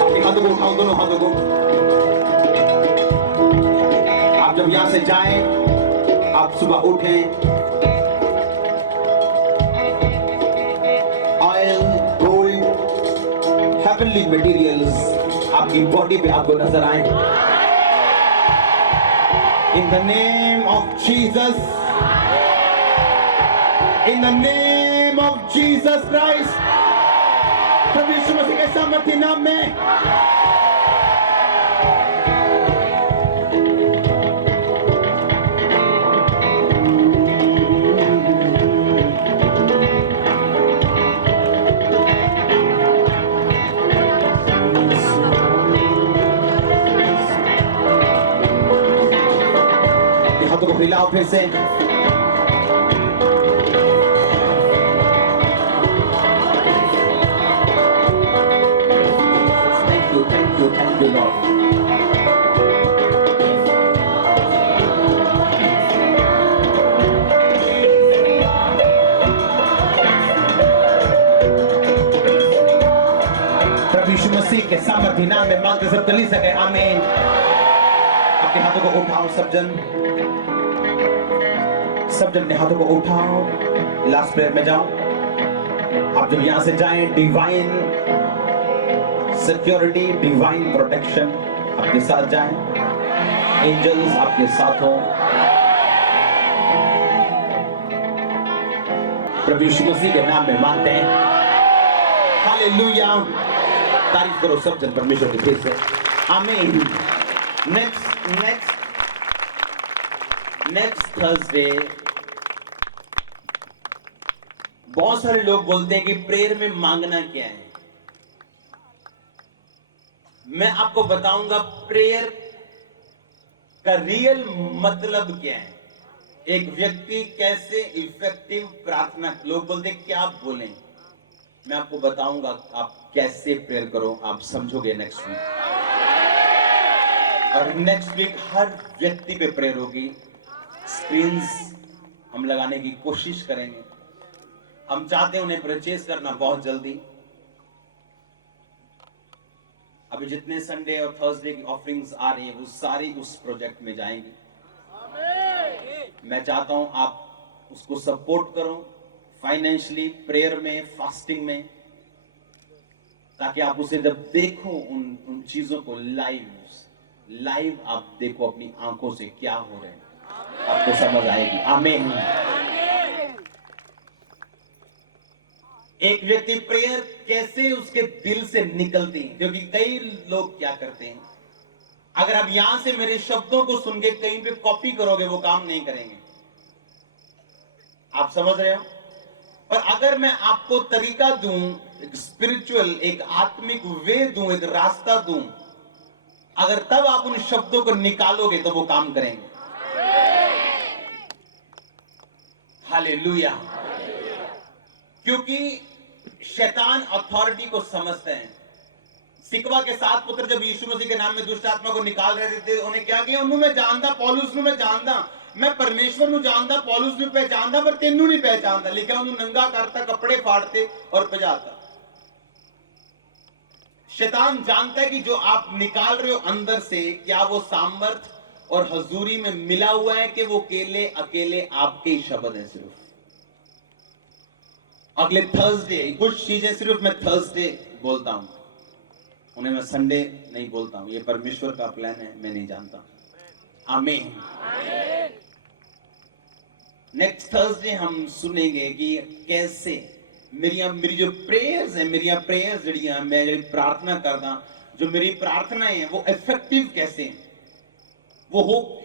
अपने हाथों को उठाओ, दोनों हाथों को। आप जब यहां से जाएं, आप सुबह उठें, heavenly materials आपकी बॉडी पे आपको नजर आए। In the name of Jesus, in the name of Jesus Christ, प्रभु यीशु मसीह के सामर्थी नाम में हिलाओ फिर से। Thank you, Lord. प्रभु यीशु मसीह के सामर्थ्य नाम में मांगते सब चली सके, आमीन। अपने हाथों को उठाओ सब जन अपने हाथों को उठाओ, लास्ट प्रेयर में जाओ। आप जब यहां से जाएं, डिवाइन सिक्योरिटी, डिवाइन प्रोटेक्शन आपके साथ जाएं, एंजल्स आपके साथ हो। प्रभु यीशु मसीह के नाम में मांगते हैं, हालेलुया। तारीफ करो सब जन परमेश्वर के फिर से, आमीन। नेक्स्ट थर्सडे बहुत सारे लोग बोलते हैं कि प्रेयर में मांगना क्या है। मैं आपको बताऊंगा प्रेयर का रियल मतलब क्या है। एक व्यक्ति कैसे इफेक्टिव प्रार्थना, लोग बोलते हैं क्या आप बोलें, मैं आपको बताऊंगा आप कैसे प्रेयर करो, आप समझोगे नेक्स्ट वीक। और नेक्स्ट वीक हर व्यक्ति पे प्रेयर होगी। स्क्रीन्स हम लगाने की कोशिश करेंगे, हम चाहते हैं उन्हें परचेज करना बहुत जल्दी। अभी जितने संडे और थर्सडे की ऑफरिंग्स आ रही है वो सारी उस प्रोजेक्ट में जाएंगी। मैं चाहता हूं आप उसको सपोर्ट करो फाइनेंशियली, प्रेयर में, फास्टिंग में, ताकि आप उसे जब देखो उन चीजों को लाइव आप देखो अपनी आंखों से क्या हो रहा है, आपको समझ आएगी, आमीन। एक व्यक्ति प्रेयर कैसे उसके दिल से निकलती है, क्योंकि कई लोग क्या करते हैं, अगर आप यहां से मेरे शब्दों को सुन के कहीं पे कॉपी करोगे वो काम नहीं करेंगे, आप समझ रहे हो। पर अगर मैं आपको तरीका दूं, एक स्पिरिचुअल, एक आत्मिक वे दूं, एक रास्ता दूं, अगर तब आप उन शब्दों को निकालोगे तो वो काम करेंगे। हालेलुया। क्योंकि शैतान अथॉरिटी को समझते हैं। सिकवा के 7 पुत्र जब यीशु मसीह के नाम में दुष्ट आत्मा को निकाल रहे थे, उन्हें क्या किया, उन्होंने मैं जानता, पौलुस ਨੂੰ मैं जानता, मैं परमेश्वर ਨੂੰ जानता, पौलुस ਨੂੰ पहचानता, पर तेनू नहीं पहचानता। लिखा उन्होंने नंगा करता, कपड़े फाड़ते और पजाता। शैतान जानता है कि जो आप निकाल रहे हो अंदर से, क्या वो सामर्थ और हजूरी में मिला हुआ है कि वो अकेले आपके ही शब्द है। सिर्फ अगले थर्सडे कुछ चीजें सिर्फ मैं थर्सडे बोलता हूं, उन्हें मैं संडे नहीं बोलता हूं। ये परमेश्वर का प्लान है, मैं नहीं जानता, आमीन। नेक्स्ट थर्सडे हम सुनेंगे कि कैसे मेरी जो प्रेयर्स है, मेरी प्रेयर्स जड़ियां, मैं जो प्रार्थना करदा, जो मेरी प्रार्थनाएं हैं वो इफेक्टिव कैसे हैं,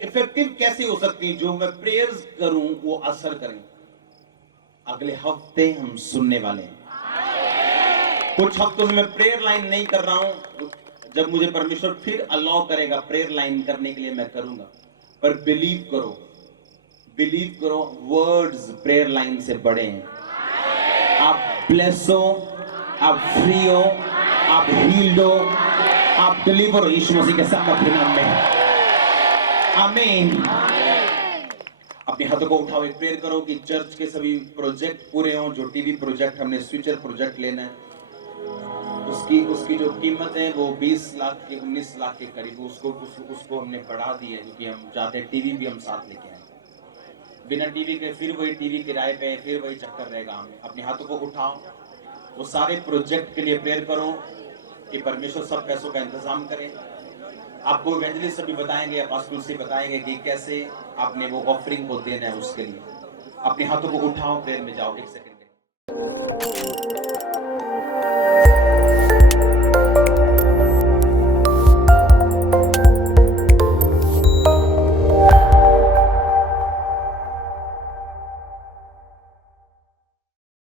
इफेक्टिव कैसे हो सकती है, जो मैं प्रेयर्स करूं वो असर करें। अगले हफ्ते हम सुनने वाले हैं। कुछ हफ्तों से मैं प्रेयर लाइन नहीं कर रहा हूं, जब मुझे परमेश्वर फिर अलाउ करेगा प्रेयर लाइन करने के लिए मैं करूंगा। पर बिलीव करो वर्ड्स प्रेयर लाइन से बड़े हैं। आप ब्लेस हो, आप फ्री हो, आप हील्ड हो, आप डिलीवर हो यीशु मसीह के सामर्थ्य नाम में, आमीन। अपने हाथों को उठाओ, एक प्रेयर करो कि चर्च के सभी प्रोजेक्ट पूरे हों। जो टीवी प्रोजेक्ट हमने स्विचर प्रोजेक्ट लेना है, उसकी जो कीमत है वो 20 लाख के 19 लाख के करीब, उसको हमने बढ़ा दी है, क्योंकि हम चाहते हैं टीवी भी हम साथ लेके आए। बिना टीवी के फिर वही टीवी किराए पे, फिर वही चक्कर रहेगा हमें। अपने हाथों को उठाओ, वो सारे प्रोजेक्ट के लिए प्रेयर करो कि परमेश्वर सब पैसों का इंतजाम करे। आपको इवेंजलिस्ट भी बताएंगे, अपोस्टल से बताएंगे कि कैसे आपने वो ऑफरिंग को देना है। उसके लिए अपने हाथों को उठाओ, प्रेयर में जाओ। एक सेकंड।